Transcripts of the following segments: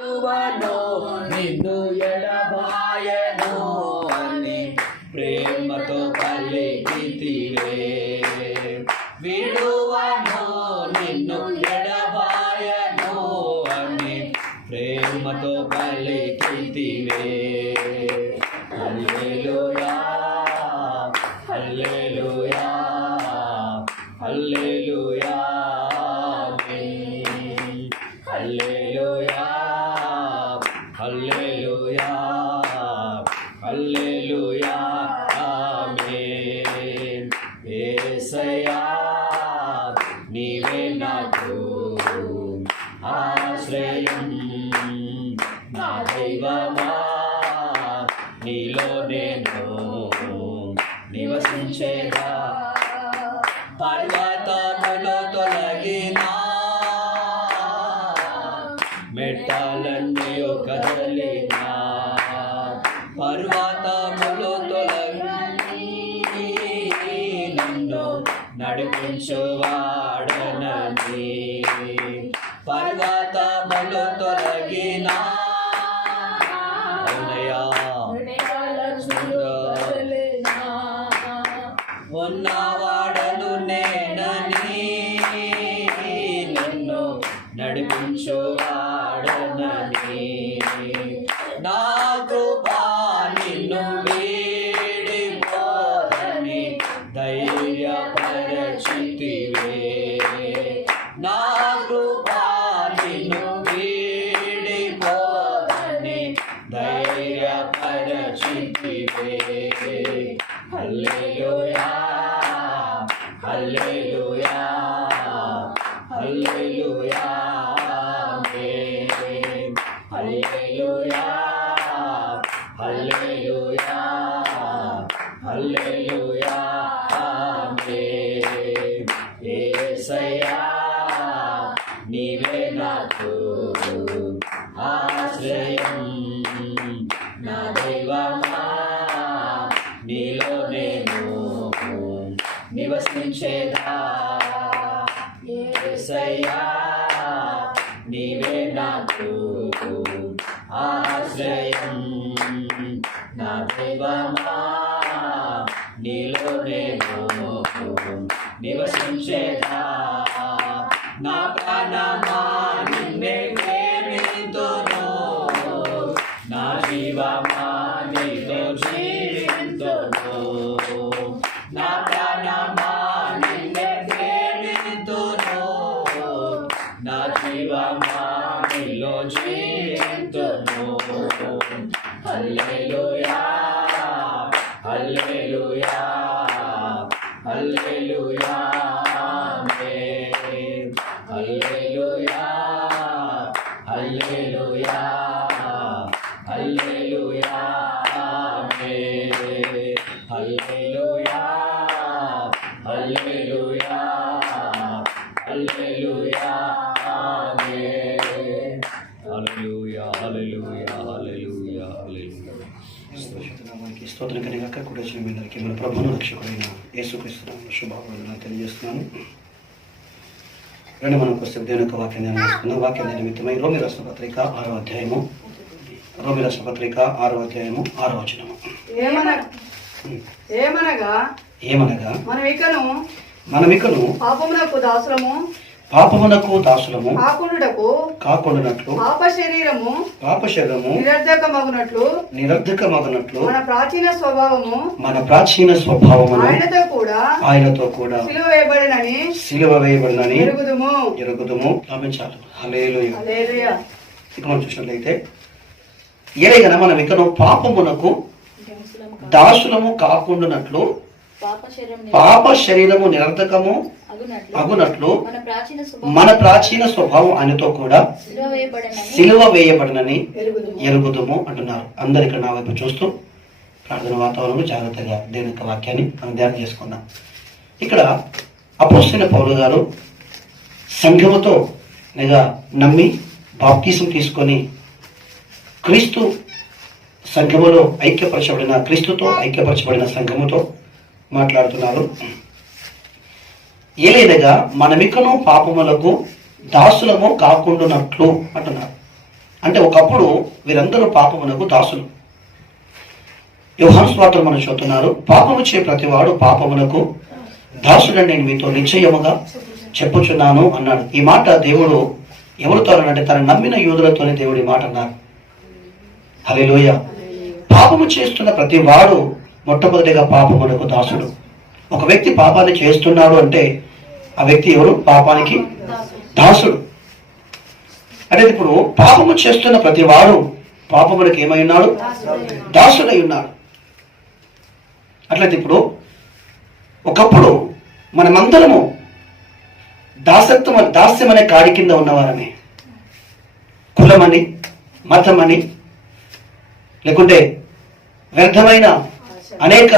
నిన్ను ఎడబాయను అని ప్రేమతో పలికితివే. విడువను నిన్ను ఎడబాయను అని ప్రేమతో పలికితివే. హల్లెలూయా హల్లెలూయా హల్లెలూయా హల్లెలూయా హల్లెలూయా హల్లెలూయా ఆమేన్. యేసయ్యా నీవే నాకు ఆశ్రయం, నా దైవమా నీలో నేను నివసించేదా. పర్వతములో తొలగినా మెట్టాలన్నీ కదలినా, పర్వతములో తొలగి నన్ను నడిపించువాడనని. పర్వతములో తొలగినా ఉన్నవాడను నేనని నన్ను నడిపించువాడనని. నా కృపా నిన్ను వీడిపోదని ధైర్యపరచితివే. నా కృపా నిన్ను వీడిపోదని ధైర్యపరచితివే. హల్లెలూయా హల్లెలూయా హల్లెలూయా ఆమేన్. హల్లెలూయా హల్లెలూయా హల్లెలూయా ఆమేన్. యేసయ్యా నీవే నాకు ఆశ్రయం, నా దైవమా నీలో నేను నివసించేదా. యేసయ్యా నీవే నాకు ఆశ్రయం, నా దైవమా నీలో నేను నివసించేదా. నా ప్రాణమా నిన్నే ప్రేమింతును, నా జీవమా నీతో జీవింతును. నా ప్రాణమా నిన్నే ప్రేమింతును, నా జీవమా నీలో జీవింతును. హల్లెలూయా హల్లెలూయా హల్లెలూయా ఆమేన్. హల్లెలూయా హల్లెలూయా హల్లెలూయా ఆమేన్. హల్లెలూయా హల్లెలూయా హల్లెలూయా ఆమేన్. హల్లెలూయా హల్లెలూయా హల్లెలూయా హల్లెలూయా. నామానికి స్తోత్రం కలిగాక కూడా వచ్చిన మీ అందరికీ మన ప్రభువును రక్షకుడైన యేసుక్రీస్తు నామములో శుభాకాంక్షలు తెలియజేస్తున్నాను. రెండు మనం పుస్తకం దేవుని యొక్క వాక్యాన్ని ధ్యానిస్తున్నాం. వాక్యాన్ని నిమిత్తమై రోమి రాసిన పత్రిక 6వ అధ్యాయము 6వ వచనము. ఏమనగా మనమికను పాపమునకు దాసులము కాకుండునట్లు పాప శరీరము నిరర్ధకమగునట్లు మన ప్రాచీన స్వభావము ఆయనతో కూడా సిలువ వేయబడినని ఎరుగుదుము. చాలు. హల్లెలూయా. ఇక మనం చూసినట్లయితే ఏలైనా మనం ఇకను పాపమునకు దాసులము కాకుండునట్లు పాప శరీరము నిరర్ధకము అగునట్లు మన ప్రాచీన స్వభావం ఆయనతో కూడా సిలువ వేయబడినని ఎరుగుదుము అంటున్నారు. అందరు ఇక్కడ నా వైపు చూస్తూ ప్రార్థన వాతావరణంలో జాగ్రత్తగా దేవుని యొక్క వాక్యాన్ని మనం ధ్యానం చేసుకుందాం. ఇక్కడ అపోస్తలుడైన పౌలు గారు సంఘముతో నమ్మి బాప్తిసం తీసుకొని క్రీస్తు సంఘములో క్రీస్తుతో ఐక్యపరచబడిన సంఘముతో మాట్లాడుతున్నారు. ఏలైనగా మనమికను పాపములకు దాసులము కాకుండానట్లు అంటున్నారు. అంటే ఒకప్పుడు వీరందరూ పాపమునకు దాసులు. యోహాను సువార్తలో మనం చూస్తున్నారు, పాపము చే ప్రతివాడు పాపమునకు దాసుడని నేను మీతో నిశ్చయముగా చెప్పుచున్నాను అన్నాడు. ఈ మాట దేవుడు ఎవరితో అంటే తన నమ్మిన యూదులతోనే దేవుడు ఈ మాట అన్నారు. హల్లెలూయా. పాపము చేస్తున్న ప్రతి వాడు మొట్టమొదటిగా పాపమునకు దాసుడు. ఒక వ్యక్తి పాపాన్ని చేస్తున్నాడు అంటే ఆ వ్యక్తి ఎవరు? పాపానికి దాసుడు. అంటే ఇప్పుడు పాపము చేస్తున్న ప్రతి వాడు పాపములకు ఏమై ఉన్నాడు? దాసుడై ఉన్నాడు. అట్లయితే ఒకప్పుడు మనమందరము దాస్యం అనే కాడి కింద ఉన్నవారమే. కులమని, మతమని, లేకుంటే వ్యర్థమైన అనేక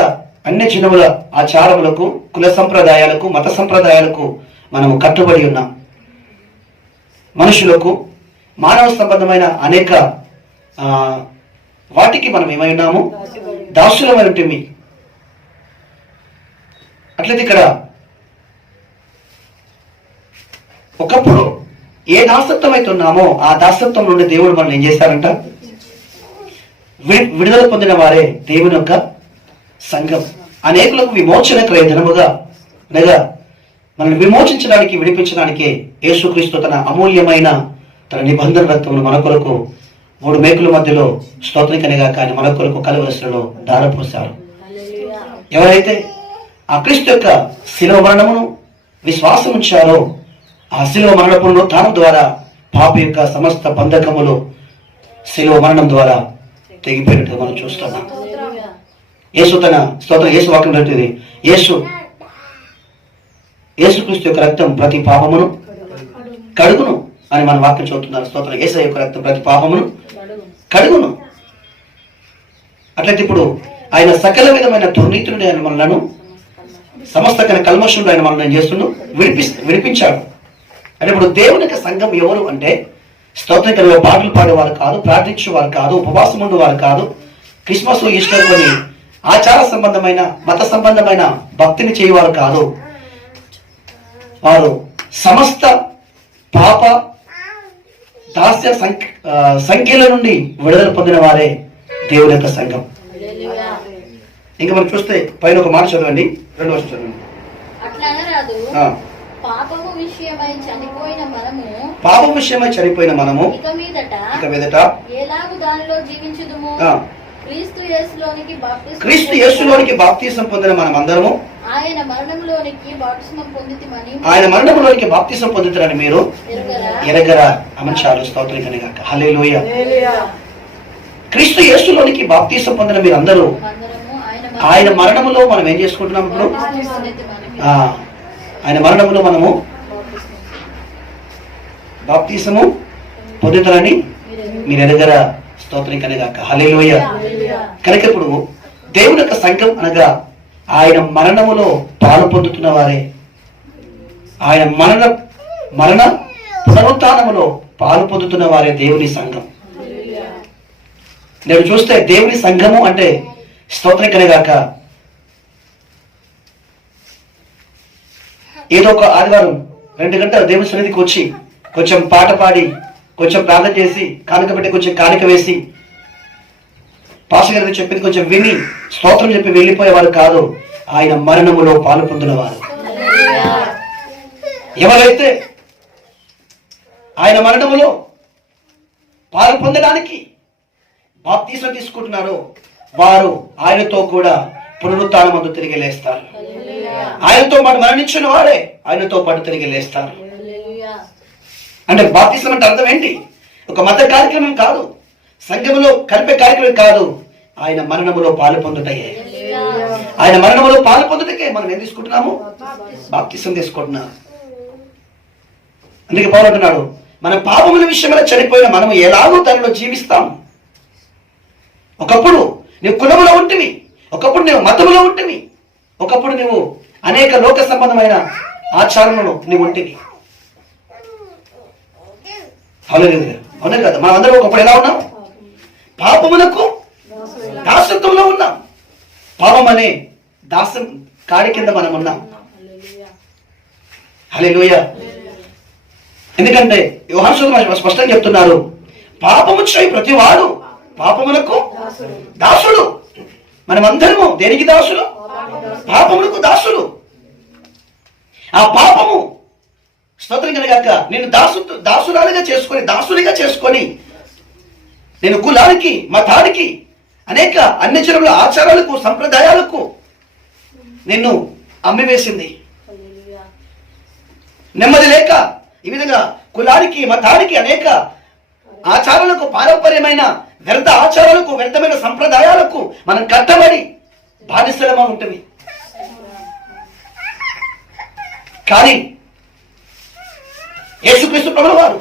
అన్య జనముల ఆచారములకు, కుల సంప్రదాయాలకు, మత సంప్రదాయాలకు మనము కట్టుబడి ఉన్నాం. మనుషులకు, మానవ సంబంధమైన అనేక వాటికి మనం ఏమై ఉన్నాము? దాసులమై ఉంటుంది. అట్లయితే ఇక్కడ ఒకప్పుడు ఏ దాసత్వం అయితే ఉన్నామో ఆ దాసత్వం నుండి దేవుడు మనల్ని ఏం చేశారంట? విడుదల పొందిన వారే దేవుని యొక్క సంఘం. అనేకులకు విమోచన క్రయధనముగా అనగా మనల్ని విమోచించడానికి, విడిపించడానికి యేసుక్రీస్తు తన అమూల్యమైన తన నిబంధన రక్తమును మన కొరకు 3 మేకుల మధ్యలో స్తోత్రికనిగా కానీ మన కొరకు కలువరిశిలలో ధారపోశారు. ఎవరైతే ఆ క్రీస్తు యొక్క శిలువ మరణమును విశ్వాసం ఉంచారో ఆ శిలువ మరణ పునరుత్థానం ద్వారా పాప యొక్క సమస్త బంధకములు శిలువ మరణం ద్వారా తెగిపోయినట్టు మనం చూస్తున్నాం. యేసు తన స్తోత్రం, యేసు వాక్యం పెడుతుంది, యేసుక్రీస్తు యొక్క రక్తం ప్రతి పాపమును కడుగును అని మన వాక్యం చదువుతున్నారు. స్తోత్రం. యేసయ్య యొక్క రక్తం ప్రతి పాపమును కడుగును. అట్లయితే ఆయన సకల విధమైన దుర్నీతుడు ఆయన మనలను, సమస్త కల్మషుడు ఆయన మనల్ని చేస్తుండు, విడిపించాడు. అంటే దేవుని యొక్క సంఘం ఎవరు అంటే స్తోత్రకరంగా పాటలు పాడేవారు కాదు, ప్రార్థించేవారు కాదు, ఉపవాసం ఉండేవారు కాదు, క్రిస్మస్, ఈస్టర్ అని ఆచార సంబంధమైన, మత సంబంధమైన భక్తిని చేయవారు కాదు. వారు సమస్త పాప దాస్య సంఖ్యల నుండి విడుదల పొందిన వారే దేవుని యొక్క సంఘం. ఇంకా మనం చూస్తే పైన ఒక మాట చదవండి, 2వ వచనం చదవండి. పాపము విషయమై చనిపోయిన మనము ఇక మీదట క్రీస్తు యేసులోనికి బాప్తిసం పొందిన మనమందరము ఆయన మరణంలోనికి బాప్తిసం పొందుతారని మీరు ఎరగరా? అమర్చాలు స్తోత్రం గాక. హల్లెలూయా. క్రీస్తు యేసులోనికి బాప్తిసం పొందిన మీరందరూ ఆయన మరణములో మనం ఏం చేసుకుంటున్నాం? ఇప్పుడు ఆయన మరణములో మనము బాప్తిసము పొందుతారని మీరు ఎరగరా? స్తోత్రం కనుగాక. హల్లెలూయా. కనుక దేవుని యొక్క సంఘం అనగా ఆయన మరణములో పాలు పొందుతున్న వారే, ఆయన మరణ పునరుత్థానములో పాలు పొందుతున్న వారే దేవుని సంఘం. నేను చూస్తే దేవుని సంఘము అంటే స్తోత్రం కనుగాక ఏదో ఒక ఆదివారం 2 గంటలు దేవుని సన్నిధికి వచ్చి కొంచెం పాట పాడి, కొంచెం ప్రార్థన చేసి, కానుక పెట్టి కొంచెం కానుక వేసి, పాస్టర్ గారు చెప్పింది కొంచెం విని స్తోత్రం చెప్పి వెళ్ళిపోయేవారు కాదు. ఆయన మరణములో పాలు పొందినవారు. ఎవరైతే ఆయన మరణములో పాలు పొందడానికి బాప్తిసం తీసుకుంటున్నారో వారు ఆయనతో కూడా పునరుత్థానమందు తిరిగి లేస్తారు. ఆయనతో పాటు మరణించిన వారే ఆయనతో పాటు తిరిగి లేస్తారు. అంటే బాప్తిసం అంటే అర్థం ఏంటి? ఒక మత కార్యక్రమం కాదు, సంఘములో కలిపే కార్యక్రమం కాదు, ఆయన మరణములో పాలు పొందుటయే. ఆయన మరణములో పాలు పొందుటకే మనం ఏం తీసుకుంటున్నాము? బాప్తిసం తీసుకుంటున్నాము. అందుకే పౌలు అంటున్నాడు, మన పాపముల విషయంలో చనిపోయిన మనము ఎలాగో దానిలో జీవిస్తాము. ఒకప్పుడు నువ్వు కులములో ఉంటివి, ఒకప్పుడు నువ్వు మతములో ఉంటివి, ఒకప్పుడు నువ్వు అనేక లోక సంబంధమైన ఆచారణలు నువ్వు ఉంటివి. అవునే కదా? మనం అందరం ఒకప్పుడు ఎలా ఉన్నాం? పాపములకు దాసత్వంలో ఉన్నాం. పాపం అనే దాసం కాడి కింద మనం ఉన్నాం. హల్లెలూయా. ఎందుకంటే యోహాను స్పష్టంగా చెప్తున్నారు, పాపము చేయి ప్రతివాడు పాపమునకు దాసుడు. మనమందరము దేనికి దాసులు? పాపమునకు దాసులు. ఆ పాపము స్తోత్రం కలగాక నేను దాసురాలుగా చేసుకొని దాసునిగా చేసుకొని నేను కులానికి మతానికి అనేక అన్ని జనుల ఆచారాలకు సంప్రదాయాలకు నిన్ను అమ్మివేసింది. నెమ్మది లేక ఈ విధంగా కులానికి మతానికి అనేక ఆచారాలకు పారంపర్యమైన వ్యర్థ ఆచారాలకు వ్యర్థమైన సంప్రదాయాలకు మనం కట్టబడి బానిసలమా ఉంటుంది. కానీ యేసుక్రీస్తు ప్రభువు వారు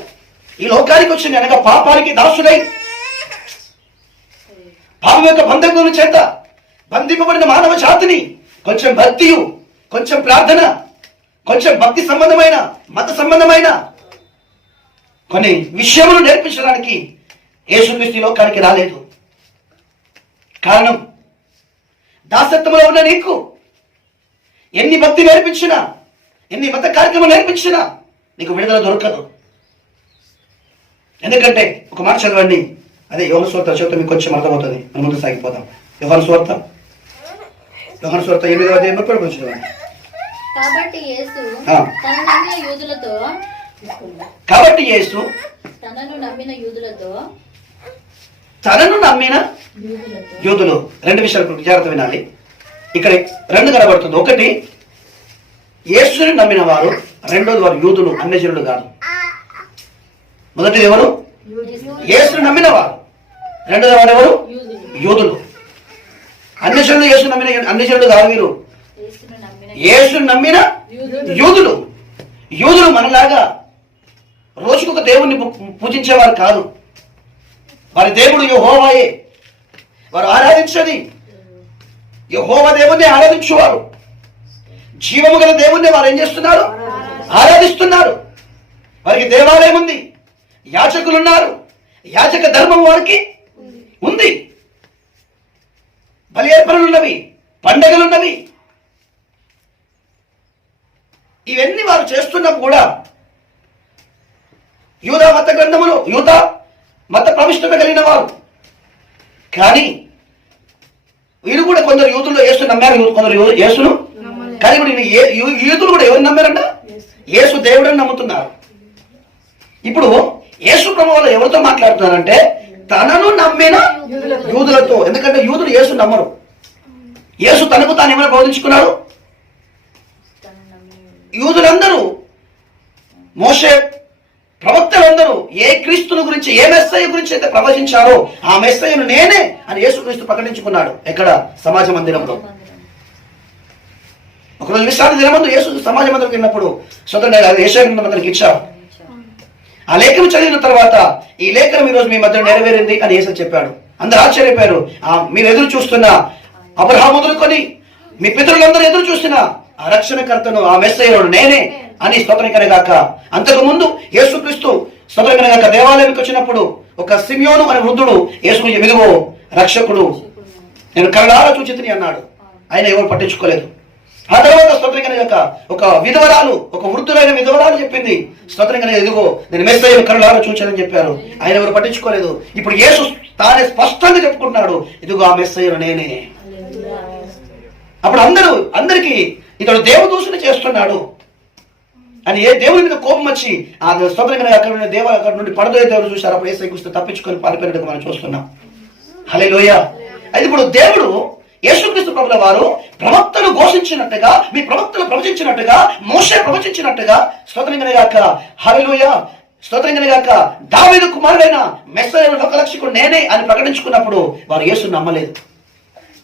ఈ లోకానికి వచ్చింది అనగా పాపానికి దాసుడై పాపం యొక్క బంధకుల చేత బంధింపబడిన మానవ జాతిని కొంచెం భక్తియు, కొంచెం ప్రార్థన, కొంచెం భక్తి సంబంధమైన మత సంబంధమైన కొన్ని విషయములు నేర్పించడానికి యేసుక్రీస్తు ఈ లోకానికి రాలేదు. కారణం దాసత్వంలో ఉన్న నీకు ఎన్ని భక్తి నేర్పించినా, ఎన్ని మత కార్యక్రమాలు నేర్పించినా నీకు విడుదల దొరకదు. ఎందుకంటే ఒక మాట చదవండి, అదే యోహాను సువార్త చదివితే మీకు కొంచెం అర్థమవుతుంది. మనం ముందు సాగిపోదాం. యోహాను సువార్త 8వ అధ్యాయం 30వ వచనం. కాబట్టి యేసు తనను నమ్మిన యూదులు. రెండు విషయాలు జాగ్రత్త వినాలి. ఇక్కడ రెండు కనబడుతుంది. ఒకటి యేసుని నమ్మిన వారు, రెండోది వారు యూదులు, అన్యజనులు కాదు. మొదటిది ఎవరు? యేసుని నమ్మిన వారు. రెండోది వారు ఎవరు? యూదులు. అన్యజనులు యేసు నమ్మిన అన్యజనులు కాదు. వీరు యేసుని నమ్మిన యూదులు. యూదులు మనలాగా రోజుకొక దేవుణ్ణి పూజించేవారు కాదు. వారి దేవుడు యెహోవాయే. వారు ఆరాధించది యెహోవా దేవుణ్ణి ఆరాధించువారు. జీవము గల దేవుణ్ణి వారు ఏం చేస్తున్నారు? ఆరాధిస్తున్నారు. వారికి దేవాలయం ఉంది, యాజకులు ఉన్నారు, యాజక ధర్మం వారికి ఉంది, బలి అర్పణలున్నవి, పండగలున్నవి. ఇవన్నీ వారు చేస్తున్నప్పుడు కూడా యూదా మత గ్రంథములు, యూదా మత ప్రవిష్టత కలిగిన వారు. కానీ వీరు కూడా కొందరు యూదుల్లో యేసు నమ్మారు, కొందరు యేసును. కానీ ఇప్పుడు యూదులు కూడా ఎవరు నమ్మారంట? యేసు దేవుడని నమ్ముతున్నారు. ఇప్పుడు యేసు ప్రభు వాళ్ళు ఎవరితో మాట్లాడుతున్నారంటే తనను నమ్మిన యూదులతో. ఎందుకంటే యూదులు యేసు నమ్మరు. యేసు తనకు తాను ఏమైనా బోధించుకున్నాడు? యూదులందరూ, మోషే ప్రవక్తలందరూ ఏ క్రీస్తుని గురించి, ఏ మెస్సయ్య గురించి అయితే ప్రవచించారో ఆ మెస్సయ్యను నేనే అని యేసుక్రీస్తు ప్రకటించుకున్నాడు. ఎక్కడ? సమాజ మందిరంలో. ఒకరోజు విశ్రాంతి దినమందు యేసు సమాజ మందిరంకి వెళ్ళినప్పుడు స్వతంత్ర యెషయా మనకి ఇచ్చారు. ఆ లేఖను చదివిన తర్వాత ఈ లేఖనం ఈరోజు మీ మధ్య నెరవేరింది అని యేసు చెప్పాడు. అందరూ ఆశ్చర్యపోయారు. మీరు ఎదురు చూస్తున్న అబ్రహాము మొదలుకొని మీ పితరులందరూ ఎదురు చూస్తున్న ఆ రక్షణకర్తను, ఆ మెస్సయ్యను నేనే అని స్తోత్రం కలగాక. అంతకు ముందు యేసుక్రీస్తు స్తోత్రం కలగాక దేవాలయానికి వచ్చినప్పుడు ఒక సిమియోను అనే వృద్ధుడు యేసును ఎదుగో రక్షకుడు నేను కళ్ళారా చూచితిని అన్నాడు. ఆయన ఎవరు పట్టించుకోలేదు. ఆ తర్వాత స్తోత్రం కలగాక ఒక విధవరాలు, ఒక వృద్ధులైన విధవరాలు చెప్పింది స్తోత్రం కలగ ఎదుగో నేను మెస్సయ్యను కళ్ళారా చూచానని చెప్పారు. ఆయన ఎవరు పట్టించుకోలేదు. ఇప్పుడు యేసు తానే స్పష్టంగా చెప్పుకుంటున్నాడు, ఇదిగో ఆ మెస్సయ్యను నేనే. అప్పుడు అందరికీ ఇతడు దేవదూషణ చేస్తున్నాడు అని ఏ దేవుని మీద కోపం వచ్చి ఆ స్తోత్రంగా అక్కడ నుండి పడదోయ దేవుడు చూశారు. అప్పుడు యేసు క్రీస్తు తప్పించుకొని పారిపోయినట్టు మనం చూస్తున్నాం. హల్లెలూయా. అది ఇప్పుడు దేవుడు యేసుక్రీస్తు ప్రభుల వారు ప్రవక్తలు ఘోషించినట్టుగా, మీ ప్రవక్తలు ప్రవచించినట్టుగా, మోషే ప్రవచించినట్టుగా స్తోత్రంగా గాక. హల్లెలూయా. స్తోత్రంగా గాక. దావీదు కుమారుడైన మెస్సయ్య లోకరక్షకుడు నేనే అని ప్రకటించుకున్నప్పుడు వారు యేసును నమ్మలేదు.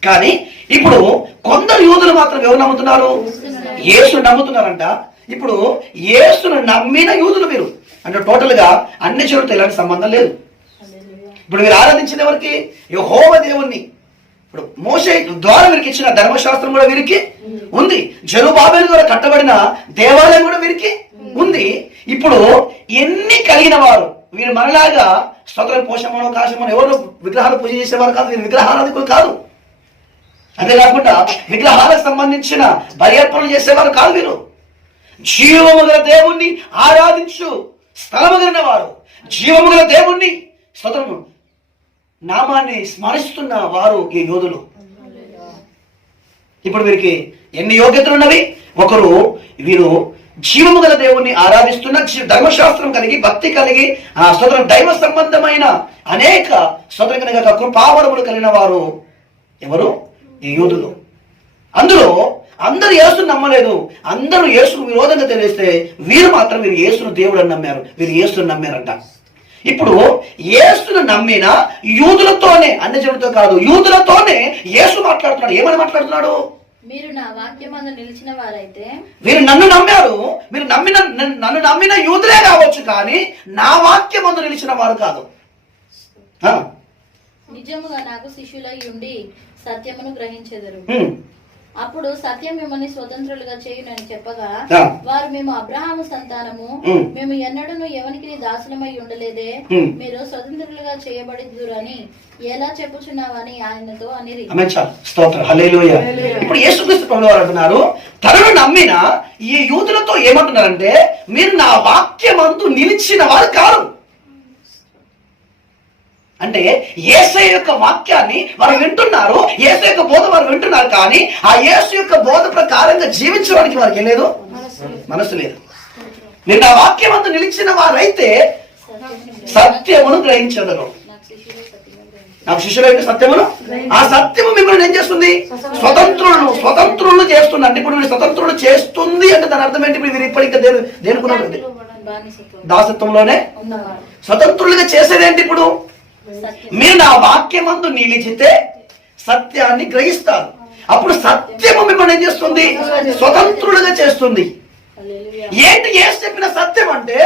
కానీ ఇప్పుడు కొందరు యూదులు మాత్రం ఎవరు నమ్ముతున్నారు? యేసును నమ్ముతున్నారంట. ఇప్పుడు యేసును నమ్మిన యూదులు వీరు. అంటే టోటల్ గా అన్ని చోట్ల ఎలాంటి సంబంధం లేదు. ఇప్పుడు వీరు ఆరాధించిన ఎవరికి? యెహోవా దేవుణ్ణి. ఇప్పుడు మోషే ద్వారా వీరికి ఇచ్చిన ధర్మశాస్త్రం కూడా వీరికి ఉంది. జెరుబాబెలు ద్వారా కట్టబడిన దేవాలయం కూడా వీరికి ఉంది. ఇప్పుడు ఎన్ని కలిగిన వారు వీరు మనలాగా స్తోత్రం పోషమనో కాశమనో ఎవరు విగ్రహాలు పూజ చేసేవారు కాదు. వీరు విగ్రహారాధికులు కాదు. అంతేకాకుండా విగ్రహాలకు సంబంధించిన బలి అర్పణలు చేసేవారు కాదు. వీరు జీవము గల దేవుణ్ణి ఆరాధించు స్థలము కలిగిన వారు, జీవము గల దేవుణ్ణి స్తోత్రము నామాన్ని స్మరిస్తున్న వారు ఈ యోధులు. ఇప్పుడు వీరికి ఎన్ని యోగ్యతలు ఉన్నవి? ఒకరు వీరు జీవము గల దేవుణ్ణి ఆరాధిస్తున్న, ధర్మశాస్త్రం కలిగి, భక్తి కలిగి, స్తోత్రం దైవ సంబంధమైన అనేక స్తోత్రం కనుక కృపావరములు కలిగిన వారు ఎవరు? ఈ యూదులు. అందులో అందరూ యేసును నమ్మలేదు. అందరూ యేసుకు విరోధంగా తెలిస్తే వీరు మాత్రం వీరు యేసును దేవుడు అని నమ్మారు. వీరు యేసును నమ్మారంట. ఇప్పుడు యేసును నమ్మిన యూదులతోనే, అన్ని జనులతో కాదు, యూదులతోనే యేసు మాట్లాడుతున్నాడు. ఏమని మాట్లాడుతున్నాడు? మీరు నా వాక్యమందు నిలిచిన వారైతే, వీరు నన్ను నమ్మారు. మీరు నన్ను నమ్మిన యూదులే కావచ్చు, కానీ నా వాక్యమందు నిలిచిన వారు కాదు. నిజముగా నాకు శిష్యులై ఉండి సత్యమును గ్రహించెదరు. అప్పుడు సత్యం మిమ్మల్ని స్వతంత్రులుగా చేయునని చెప్పగా, వారు మేము అబ్రహాము సంతానము, మేము ఎన్నడూ ఎవనికి దాసులమై ఉండలేదే, మీరు స్వతంత్రులుగా చేయబడిద్దురు అని ఎలా చెప్పుచున్నావని ఆయనతో అనిరి. స్తోత్రం, హల్లెలూయా. ఇప్పుడు యేసుక్రీస్తు ప్రభువు వారు అంటున్నారు, తనను నమ్మిన ఈ యూదులతో ఏమంటున్నారంటే, మీరు నా వాక్యమందు నిలిచిన వారు కాదు. అంటే యేసయ్య యొక్క వాక్యాన్ని వారు వింటున్నారు, యేసయ్య యొక్క బోధ వారు వింటున్నారు, కానీ ఆ యేసు యొక్క బోధ ప్రకారంగా జీవించడానికి వారికి లేదు, మనసు లేదు. మీరు నా వాక్యమందు నిలిచిన వారైతే సత్యమును గ్రహించదరు. నాకు శిష్యులైన సత్యమును, ఆ సత్యము మిమ్మల్ని ఏం చేస్తుంది? స్వతంత్రులను చేస్తుంది. అంటే ఇప్పుడు మీరు స్వతంత్రులు చేస్తుంది అంటే దాని అర్థం ఏంటి? మీరు ఇప్పటికే దేనుకున్నారు, దాసత్వంలోనే స్వతంత్రులుగా చేసేదేంటి? ఇప్పుడు మీరు నా వాక్యమందు నిలిచితే సత్యాన్ని గ్రహిస్తారు. అప్పుడు సత్యము మిమ్మల్ని ఏం చేస్తుంది? స్వతంత్రులుగా చేస్తుంది. ఏంటి యేసు చెప్పిన సత్యం అంటే,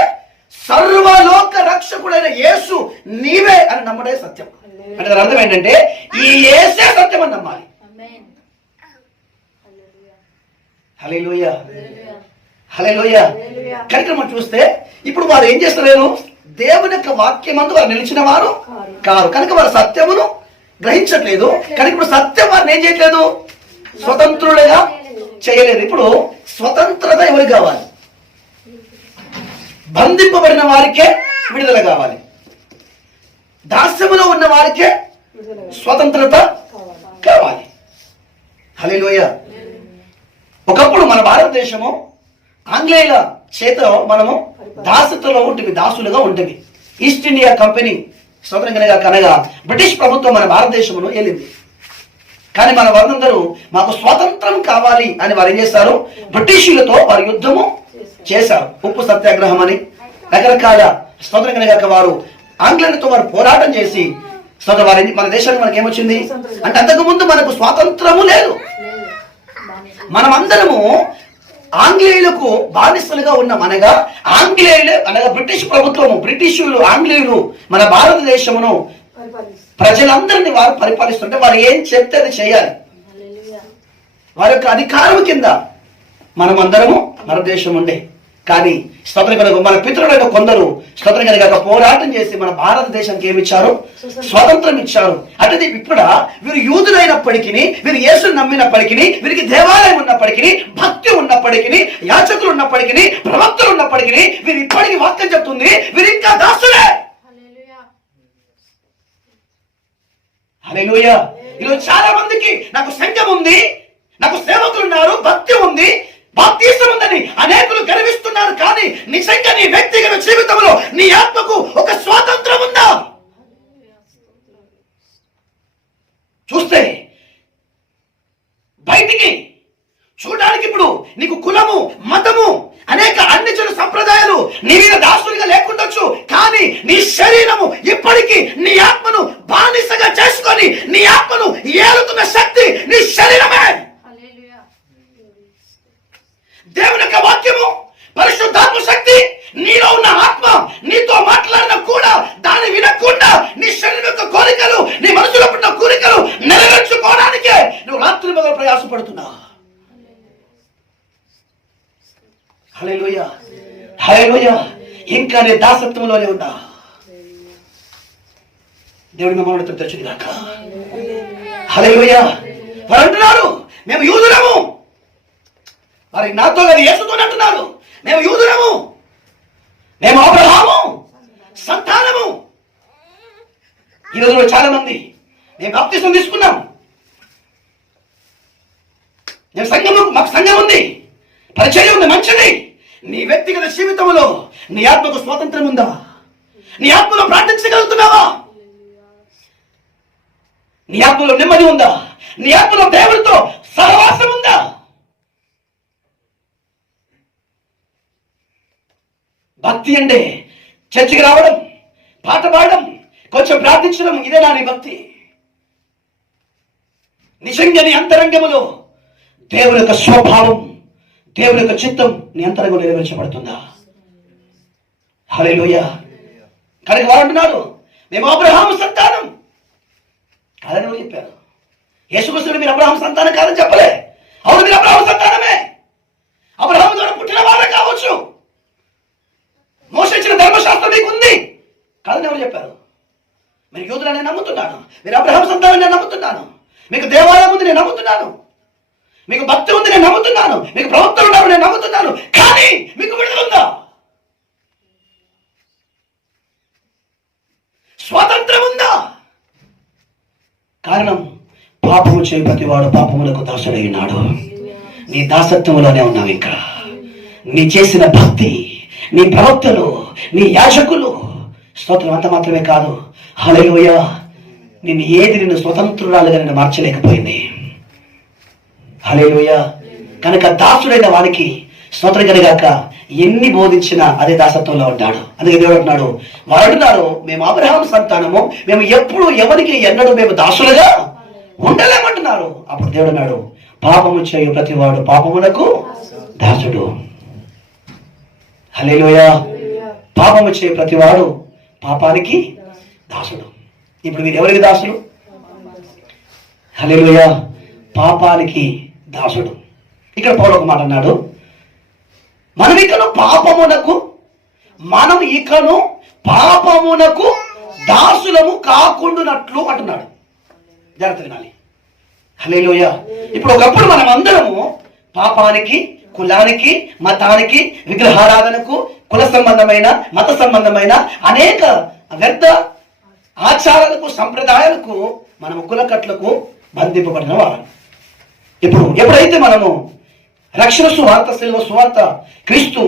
సర్వలోక రక్షకుడైన యేసు నీవే అని నమ్మడే సత్యం. అంటే దాని అర్థం ఏంటంటే, ఈ యేసే సత్యం అని నమ్మాలి. హల్లెలూయా, హల్లెలూయా. కనుక మనం చూస్తే ఇప్పుడు వారు ఏం చేస్తలేరు? దేవుని యొక్క వాక్యమందు వారు నిలిచిన వారు కారు, కనుక వారు సత్యమును గ్రహించట్లేదు. కనుక ఇప్పుడు సత్యం వారిని ఏం చేయట్లేదు? స్వతంత్రులుగా చేయలేదు. ఇప్పుడు స్వతంత్రత ఎవరికి కావాలి? బంధింపబడిన వారికే విడుదల కావాలి. దాస్యములో ఉన్న వారికే స్వతంత్రత కావాలి. హల్లెలూయా. ఒకప్పుడు మన భారతదేశము ఆంగ్లేయుల చేత మనము దాసత్వంలో ఉంటుంది, దాసులుగా ఉంటుంది. ఈస్ట్ ఇండియా కంపెనీ స్వతంత్రంగా కనగా బ్రిటిష్ ప్రభుత్వం మన భారతదేశమును వెళ్ళింది. కానీ మన వారందరూ మాకు స్వాతంత్రం కావాలి అని వారు ఏం చేస్తారు? బ్రిటిషులతో వారు యుద్ధము చేశారు. ఉప్పు సత్యాగ్రహం అని రకరకాల స్వతంత్రంగా వారు ఆంగ్లేయులతో వారు పోరాటం చేసి వారి మన దేశానికి మనకి ఏమొచ్చింది అంటే, అంతకు ముందు మనకు స్వాతంత్రము లేదు. మనమందరము ఆంగ్లేయులకు బానిసలుగా ఉన్నాం. అనగా ఆంగ్లేయులు అనగా బ్రిటిష్ ప్రభుత్వము, బ్రిటిషులు, ఆంగ్లేయులు మన భారతదేశమును ప్రజలందరినీ వారు పరిపాలిస్తుంటే వారు ఏం చెప్తే అది చేయాలి. వారి యొక్క అధికారం కింద మనమందరము మన దేశం ఉండే. కానీ స్వతంత్రం మన పితరులైన కొందరు స్వతంత్రంగా పోరాటం చేసి మన భారతదేశానికి ఏమిచ్చారు? స్వాతంత్రం ఇచ్చారు. అంటే ఇప్పుడు వీరు యూదులైనప్పటికీ, వీరు యేసును నమ్మినప్పటికీ, వీరికి దేవాలయం ఉన్నప్పటికీ, భక్తి ఉన్నప్పటికీ, యాచకులు ఉన్నప్పటికీ, ప్రవక్తలు ఉన్నప్పటికీ, వీరు ఇప్పటికీ వాక్యం చెప్తుంది, వీరు ఇంకా దాసులే. హల్లెలూయా. ఈరోజు చాలా మందికి నాకు సంఘం ఉంది, నాకు సేవకులు ఉన్నారు, భక్తి ఉంది, బాప్తిసం ఉందని అనేకులు గర్విస్తున్నారు. కానీ నిజంగా నీ వ్యక్తిగత జీవితంలో నీ ఆత్మకు ఒక స్వాతంత్రం ఉందా? చూస్తే బయటికి చూడడానికి ఇప్పుడు నీకు కులము, మతము, అనేక అన్ని జన సంప్రదాయాలు నీ మీద దాసులుగా లేకుండొచ్చు, కానీ నీ శరీరము ఇప్పటికీ నీ ఆత్మను బానిసగా చేసుకొని నీ ఆత్మను ఏలుతున్న శక్తి నీ శరీరమే. దేవుని యొక్క వాక్యము, పరిశుద్ధాత్మ శక్తి నీలో ఉన్న ఆత్మ నీతో మాట్లాడినా కూడా దాన్ని వినకుండా నీ శరీరం యొక్క కోరికలు, నీ మనసులో ఉన్న కోరికలు నెరవేర్చుకోవడానికే నువ్వు రాత్రి మొదలు ప్రయాసపడుతున్నావు. హల్లెలూయా, హల్లెలూయా. ఇంకా నీ దాసత్వంలోనే ఉన్నా. దేవుడి మమ్మల్ని తెచ్చింది కాక. హల్లెలూయా. వారు అంటున్నారు మేము యూదులము. మరి నాతో గారు యేసుతో అంటున్నారు మేము యూదులము, మేము అబ్రహాము సంతానము. ఈ రోజుల్లో చాలా మంది మేము బాప్తిసం తీసుకున్నాం, నేను మాకు సంఘం ఉంది, పరిచయం ఉంది, మంచిది. నీ వ్యక్తిగత జీవితంలో నీ ఆత్మకు స్వాతంత్రం ఉందా? నీ ఆత్మలో ప్రార్థించగలుగుతున్నావా? నీ ఆత్మలో నెమ్మది ఉందా? నీ ఆత్మలో దేవుడితో సహవాసం ఉందా? భక్తి అంటే చర్చికి రావడం, పాట పాడడం, కొంచెం ప్రార్థించడం, ఇదేనా నీ భక్తి? నిజంగా నీ అంతరంగములో దేవుని యొక్క స్వభావం, దేవుని యొక్క చిత్తం నీ అంతరంగం నెరవేర్చబడుతుందా? హల్లెలూయా. కనుక వారు అంటున్నాడు, మేము అబ్రహాము సంతానం కాదని ఎవరు చెప్పారు? యేసుక్రీస్తు మీరు అబ్రహాము సంతానం కాదని చెప్పలే. అవును, మీరు అబ్రహాము సంతానమే. అబ్రహాము ద్వారా పుట్టిన వారే కావచ్చు. మోషే ఇచ్చిన ధర్మశాస్త్రం మీకు ఉంది కాదని ఎవరు చెప్పారు? మీరు యూదులని నేను నమ్ముతున్నాను, మీరు అబ్రహాము సంతానం నేను నమ్ముతున్నాను, మీకు దేవాలయం ఉంది నేను నమ్ముతున్నాను, మీకు భక్తి ఉంది నేను నమ్ముతున్నాను, మీకు ప్రవక్తలు ఉన్నారు నేను నమ్ముతున్నాను, కానీ మీకు విడుదల స్వాతంత్రం ఉందా? కారణం పాపము చేయి ప్రతివాడు పాపములకు దాసుడైనాడు. నీ దాసత్వంలోనే ఉన్నావు. ఇంకా నీ చేసిన భక్తి, నీ ప్రవక్తలు, నీ యాజకులు, స్తోత్రం అంత మాత్రమే కాదు. హల్లెలూయా. నిన్ను స్వతంత్రురాలుగా నిన్ను మార్చలేకపోయింది. హల్లెలూయా. కనుక దాసుడైన వానికి స్తోత్రం కలిగాక ఎన్ని బోధించినా అదే దాసత్వంలో ఉంటాడు. అందుకే దేవుడు అంటున్నాడు, వారు అంటున్నారు మేము అబ్రహాము సంతానము, మేము ఎప్పుడు ఎవరికి ఎన్నడూ మేము దాసులుగా ఉండలేమంటున్నారు. అప్పుడు దేవుడు అన్నాడు, పాపము చేయు ప్రతివాడు పాపమునకు దాసుడు. హల్లెలూయా. పాపము చేయు ప్రతివాడు పాపానికి దాసుడు. ఇప్పుడు మీరు ఎవరికి దాసుడు? హల్లెలూయా. పాపానికి దాసుడు. ఇక్కడ పౌలు ఒక మాట అన్నాడు, మనం ఇకను పాపమునకు దాసులము కాకుండానట్లు అంటున్నాడు. జాగ్రత్త వినాలి. హల్లెలూయా. ఇప్పుడు ఒకప్పుడు మనం అందరము పాపానికి, కులానికి, మతానికి, విగ్రహారాధనకు, కుల సంబంధమైన, మత సంబంధమైన అనేక వ్యర్థ ఆచారాలకు, సంప్రదాయాలకు, మనము కులకట్లకు బంధింపబడిన వారం. ఇప్పుడు ఎప్పుడైతే మనము రక్షణ సువార్త, శిలువ సువార్త, క్రీస్తు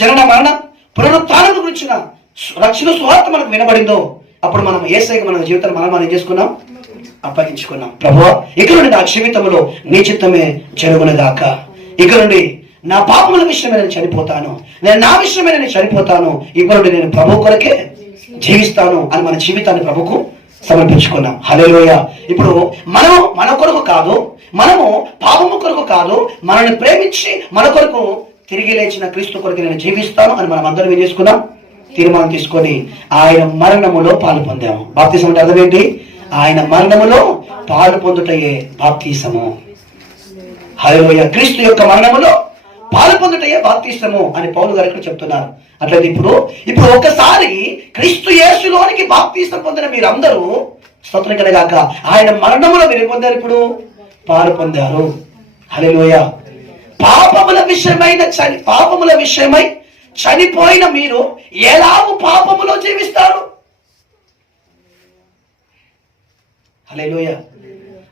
జనన మరణ పునరుత్థానం గురించిన రక్షణ సువార్త మనకు వినబడిందో, అప్పుడు మనం యేసయ్యకు మన జీవితాన్ని మనం ఏం చేసుకున్నాం? అప్పగించుకున్నాం. ప్రభువా, ఇక నుండి నా జీవితంలో నీ చిత్తమే జరుగునుగాక. ఇక నుండి నా పాపముల విషయమే నేను చనిపోతాను, నా విషయమే నేను చనిపోతాను, ఇక నుండి నేను ప్రభు కొరకే జీవిస్తాను అని మన జీవితాన్ని ప్రభుకు సమర్పించుకున్నాం. హల్లెలూయా. ఇప్పుడు మనము మన కొరకు కాదు, మనము పాపము కొరకు కాదు, మనల్ని ప్రేమించి మన కొరకు తిరిగి లేచిన క్రీస్తు కొరకు నేను జీవిస్తాను అని మనం అందరం ఏం చేసుకున్నాం? తీర్మానం తీసుకొని ఆయన మరణములో పాలు పొందాము. బాప్తిసం అంటే అర్థం ఏంటి? ఆయన మరణములో పాలు పొందుటయే బాప్తిసము. హల్లెలూయా. క్రీస్తు యొక్క మరణములో పాలు పొందుటయే బాప్తిసము అని పౌలు గారు ఇక్కడ చెప్తున్నారు. అట్లయితే ఇప్పుడు ఒకసారి క్రీస్తు యేసులోనికి బాప్తిసం పొందిన మీరందరూ స్తోత్రం కలగాక ఆయన మరణములో మీరు పొందారు, ఇప్పుడు పాలు పొందారు. హల్లెలూయా. పాపముల విషయమై చనిపోయిన మీరు ఎలాగూ పాపములో జీవిస్తారు? హల్లెలూయా.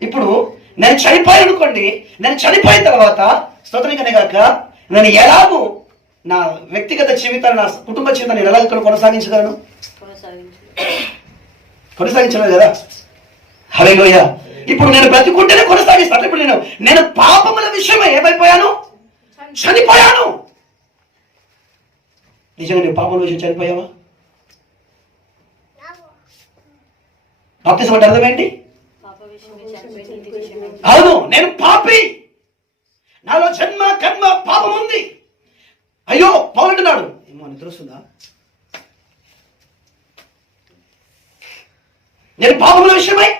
ఇప్పుడు నేను చనిపోయాను అనుకోండి, నేను చనిపోయిన తర్వాత స్తోత్రం కలగాక నేను ఎలాగూ నా వ్యక్తిగత జీవితాన్ని, నా కుటుంబ జీవితాన్ని ఎలా కొనసాగించగలను? కొనసాగించలేదు కదా. హల్లెలూయా. ఇప్పుడు నేను బ్రతికుంటేనే కొనసాగిస్తాను. ఇప్పుడు నేను పాపముల విషయమై ఏమైపోయాను? చనిపోయాను. నిజంగా నేను పాపముల విషయం చనిపోయావా? బాప్తిసం అంటే అర్థం ఏంటి? అవును, నేను పాపి, నాలో జన్మ కర్మ పాపం ఉంది. అయ్యో పౌలు అంటున్నాడు, ఏమో నిద్ర వస్తుందా? నేను పాపముల విషయమై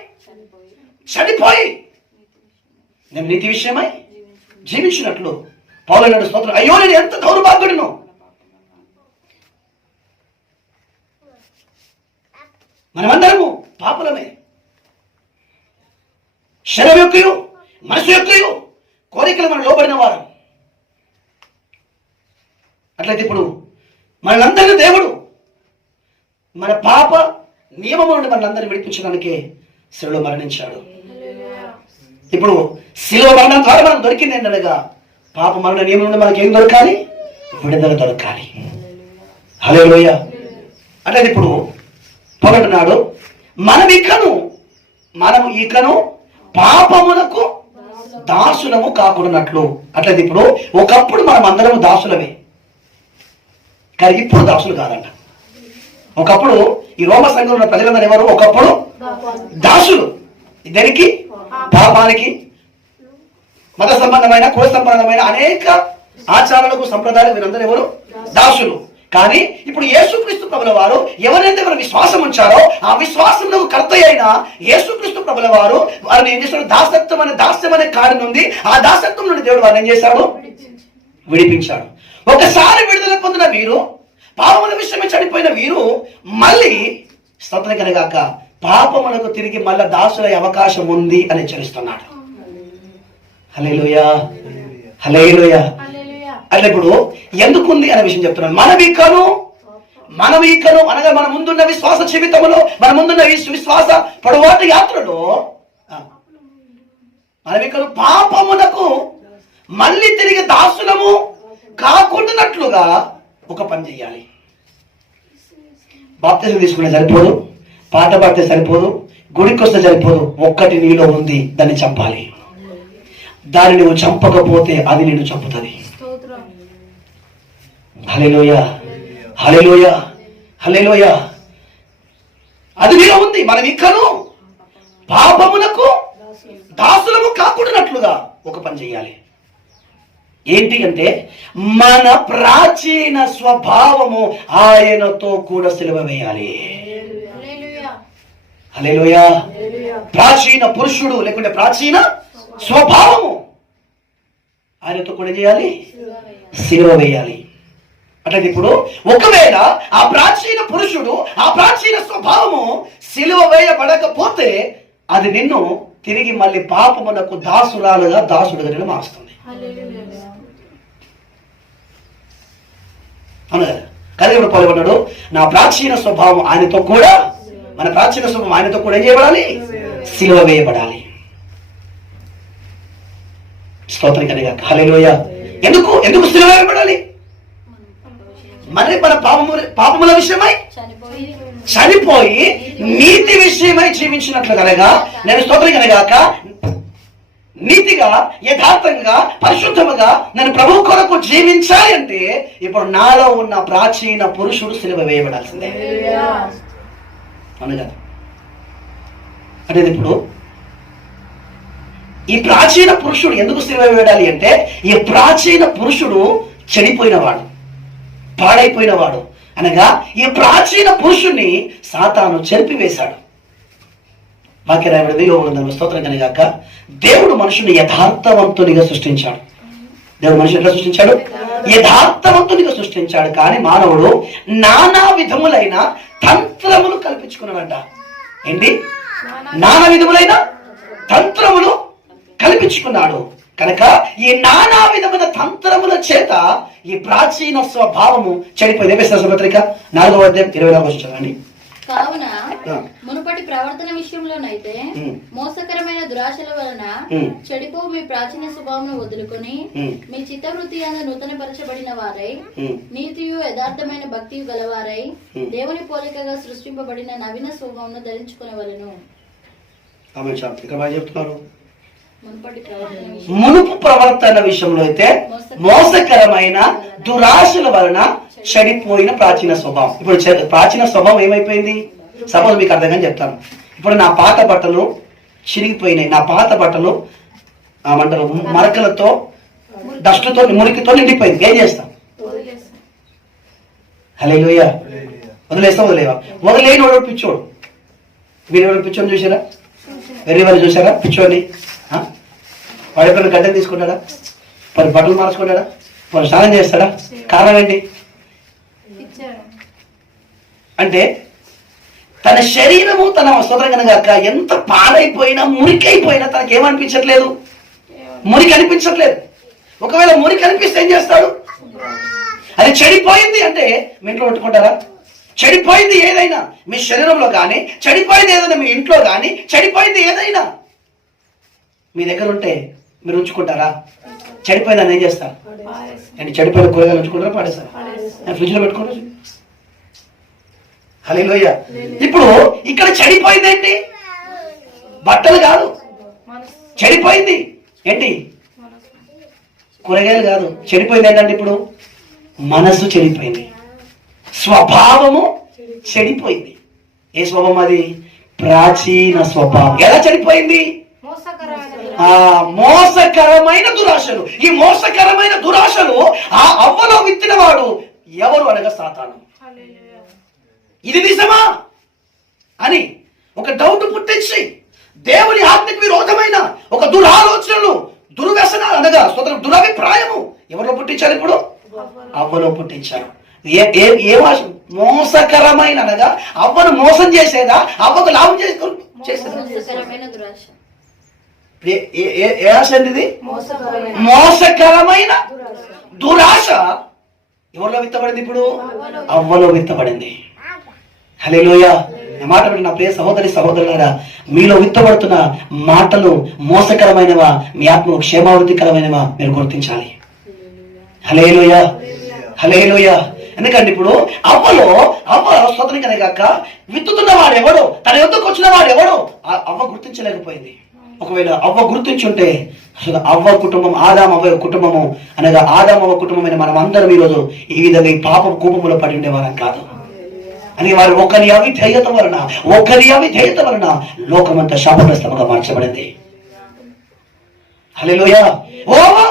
చనిపోయి నేను నీతి విషయమై జీవించినట్లు పౌలు అన్నాడు. స్తోత్రం. అయ్యో నేను ఎంత దౌర్భాగ్యుడును. మనమందరము పాపులమే. శరీరం యొక్కయు మనసు యొక్కయు కోరికలు మనం లోబడిన వారు. అట్లయితే ఇప్పుడు మనందరినీ దేవుడు మన పాప నియమము నుండి మనందరినీ విడిపించడానికి శిలువలో మరణించాడు. ఇప్పుడు శిలువ మరణం ద్వారా మనకు దొరికింది ఏంటనగా పాప మరణ నియమం నుండి మనకి ఏం దొరకాలి? విడుదల దొరకాలి. హల్లెలూయా. అంటే ఇప్పుడు పొగడున్నాడు, మనము ఇకను పాపమునకు దాసులము కాకుండానట్లు. అట్లయితే ఇప్పుడు ఒకప్పుడు మనం అందరము దాసులమే, కానీ ఇప్పుడు దాసులు కాదంట. ఒకప్పుడు ఈ రోమ సంఘంలో ఉన్న ప్రజలందరూ ఎవరు? ఒకప్పుడు దాసులు. దేనికి? పాపానికి, మత సంబంధమైన, కుల సంబంధమైన అనేక ఆచారాలకు, సంప్రదాయాలకు వీరందరూ ఎవరు? దాసులు. కానీ ఇప్పుడు యేసుక్రీస్తు ప్రభుల వారు ఎవరైతే మన విశ్వాసం ఉంచారో ఆ విశ్వాసంలో కర్త అయిన యేసుక్రీస్తు ప్రభుల వారు వారిని ఏం చేశాడు? దాస్యం అనే కాడి నుండి, ఆ దాసత్వం నుండి దేవుడు వారిని ఏం చేశాడు? విడిపించాడు. ఒకసారి విడుదల పొందిన వీరు, పాపముల విషయమే చనిపోయిన వీరు మళ్ళీ స్తోత్రం కలగాక పాపములకు తిరిగి మళ్ళా దాసులై అవకాశం ఉంది అని హెచ్చరిస్తున్నాడు. హల్లెలూయా, హల్లెలూయా. అంటే ఇప్పుడు ఎందుకుంది అనే విషయం చెప్తున్నాను. మనం ఈకను అనగా మన ముందున్న విశ్వాస జీవితంలో, మన ముందున్న విశ్వాస పొడవాటి యాత్రలో మనం ఈకను పాపమునకు మళ్ళీ తిరిగి దాసులము కాకుండానట్లుగా ఒక పని చేయాలి. బాప్తిజం తీసుకునే సరిపోదు, పాట పాడితే సరిపోదు, గుడికి వస్తే సరిపోదు. ఒక్కటి నీలో ఉంది, దాన్ని చంపాలి. దాన్ని నువ్వు చంపకపోతే అది నిన్ను చంపుతుంది. హల్లెలూయా, హల్లెలూయా, హల్లెలూయా. అది నీలో ఉంది. మనం ఇకను పాపమునకు దాసులము కాకుండానట్లుగా ఒక పని చేయాలి. ఏంటి అంటే మన ప్రాచీన స్వభావము ఆయనతో కూడా సిలువ వేయాలి. హల్లెలూయా. ప్రాచీన పురుషుడు లేకుంటే ప్రాచీన స్వభావము ఆయనతో కూడా చేయాలి, సిలువ వేయాలి. అంటే ఇప్పుడు ఒకవేళ ఆ ప్రాచీన పురుషుడు, ఆ ప్రాచీన స్వభావము సిలువ వేయబడకపోతే అది నిన్ను తిరిగి మళ్ళీ పాపమునకు దాసుడుగా నిన్ను మారుస్తుంది. అవును కదా? కదా ఇప్పుడు పాల్గొన్నాడు, నా ప్రాచీన స్వభావం ఆయనతో కూడా, మన ప్రాచీన స్వభావం ఆయనతో కూడా ఏం చేయబడాలి? సిలువ వేయబడాలి. స్తోత్రం కనుక హల్లెలూయా. ఎందుకు సిలువ వేయబడాలి? మన పాపముల విషయమై చనిపోయి నీతి విషయమై జీవించినట్లు కనుక నేను స్తోత్రం కనుగాక నీతిగా, యథార్థంగా, పరిశుద్ధముగా నేను ప్రభు కొరకు జీవించాలి అంటే ఇప్పుడు నాలో ఉన్న ప్రాచీన పురుషుడు సిలువ వేయబడాల్సిందే. అవును కదా? అంటే ఇప్పుడు ఈ ప్రాచీన పురుషుడు ఎందుకు సిలువ వేయబడాలి అంటే ఈ ప్రాచీన పురుషుడు చెడిపోయినవాడు, పాడైపోయినవాడు. అనగా ఈ ప్రాచీన పురుషుణ్ణి సాతాను చెరిపివేశాడు. వాక్య రాయబడింది యోగంలో స్తోత్రం కనుగాక దేవుడు మనుషుని యథార్థవంతునిగా సృష్టించాడు. దేవుడు మనుషుని ఎట్లా సృష్టించాడు? యథార్థవంతునిగా సృష్టించాడు. కానీ మానవుడు నానా విధములైన తంత్రములు కల్పించుకున్నాడంట. ఏంటి? నానా విధములైన తంత్రములు కల్పించుకున్నాడు. కనుక ఈ నానా విధమైన తంత్రముల చేత ఈ ప్రాచీన స్వభావము చెడిపోయింది. ఎఫెసీయుల పత్రిక 4వ అధ్యాయం 24వ వచనం చదవండి. కావున మునుపటి ప్రవర్తన విషయంలోనైతే మోసకరమైన దురాశల వలన చెడిపో మీ ప్రాచీన స్వభావం వదులుకొని మీ చిత్తవృత్తి అందు నూతనపరచబడిన వారై నీతియు యథార్థమైన భక్తియు గలవారై దేవుని పోలికగా సృష్టింపబడిన నవీన స్వభావం ధరించుకునేవలెను. మునుపు ప్రవర్తన విషయంలో అయితే మోసకరమైన దురాశల వలన చెడిపోయిన ప్రాచీన స్వభావం. ఇప్పుడు ప్రాచీన స్వభావం ఏమైపోయింది? సపోజ్ మీకు అర్థంగా చెప్తాను. ఇప్పుడు నా పాత బట్టలు చిరిగిపోయినాయి. నా పాత బట్టలు ఏమంటారు మరకలతో, డస్ట్తో, మురికితో నిండిపోయింది. ఏం చేస్తాం? హల్లెలూయా. వదిలేవా? వదిలేని వాడు పిచ్చోడు. మీరు ఎవరు పిచ్చోని చూసారా? వెర్రి చూసారా పిచ్చోని? వాడు ఎప్పుడైనా గడ్డలు తీసుకుంటాడా? వాడు బట్టలు మార్చుకుంటాడా? వాడు స్నానం చేస్తాడా? కారణం ఏంటి? అంటే తన శరీరము, తన స్వతంత్రంగా ఎంత పాడైపోయినా, మురికైపోయినా తనకి ఏమనిపించట్లేదు? మురికి అనిపించట్లేదు. ఒకవేళ మురికి అనిపిస్తే ఏం చేస్తాడు? అది చెడిపోయింది అంటే మీ ఇంట్లో కొట్టుకుంటారా? చెడిపోయింది ఏదైనా మీ శరీరంలో కానీ, చెడిపోయింది ఏదైనా మీ ఇంట్లో కానీ, చెడిపోయింది ఏదైనా మీ దగ్గర ఉంటే మీరు ఉంచుకుంటారా? చెడిపోయిందని ఏం చేస్తారు? నేను చెడిపోయిన కూరగాయలు ఉంచుకుంటారా, పాడేస్తారు? నేను ఫ్రిడ్జ్లో పెట్టుకుంటారు. హల్లెలూయా. ఇప్పుడు ఇక్కడ చెడిపోయింది ఏంటి? బట్టలు కాదు, చెడిపోయింది ఏంటి? కూరగాయలు కాదు, చెడిపోయింది ఏంటంటే ఇప్పుడు మనసు చెడిపోయింది, స్వభావము చెడిపోయింది. ఏ స్వభావం అది? ప్రాచీన స్వభావం. ఎలా చెడిపోయింది? మోసకరమైన దురాశలు. ఈ మోసకరమైన దురాశలు ఆ అవ్వలో విత్తిన వాడు ఎవరు అనగా సాతాను. ఇది నిజమా అని ఒక డౌట్ పుట్టించి దేవుని ఆత్మకు విరోధమైన ఒక దురాలోచనలు, దుర్వ్యసనాలు అనగా దురభిప్రాయము ఎవరిలో పుట్టించారు? ఇప్పుడు అవ్వలో పుట్టించారు. ఏ మోసకరమైన అనగా అవ్వను మోసం చేసేదా, అవ్వకు లాభం చేసేదా? ఏ ఆశ అండి ఇది? మోసకరమైన దురాశ ఎవరిలో విత్తబడింది? ఇప్పుడు అవ్వలో విత్తబడింది. హల్లెలూయా. మాట నా ప్రియ సహోదరి సహోదరులారా, మీలో విత్తబడుతున్న మాటలు మోసకరమైనవా, మీ ఆత్మ క్షేమావృద్ధికరమైనవా మీరు గుర్తించాలి. హల్లెలూయా, హల్లెలూయా. ఎందుకంటే ఇప్పుడు అవ్వ స్వతంత్రనే కాక విత్తుతున్న వాడు ఎవడో, తన యొద్దకు వచ్చిన వాడు ఎవడో అవ్వ గుర్తించలేకపోయింది. ఒకవేళ అవ్వ గుర్తించుంటే అసలు అవ్వ కుటుంబం, ఆదామవ్వ కుటుంబము అనగా ఆదామవ్వ కుటుంబమైన మనం అందరం ఈరోజు ఈ విధంగా ఈ పాప కూపంలో పడి ఉండేవారం కాదు. అని వారు ఒకరి అవిధేయత వలన లోకమంతా శాపగ్రస్తముగా మార్చబడింది. హల్లెలూయా. ఓవా,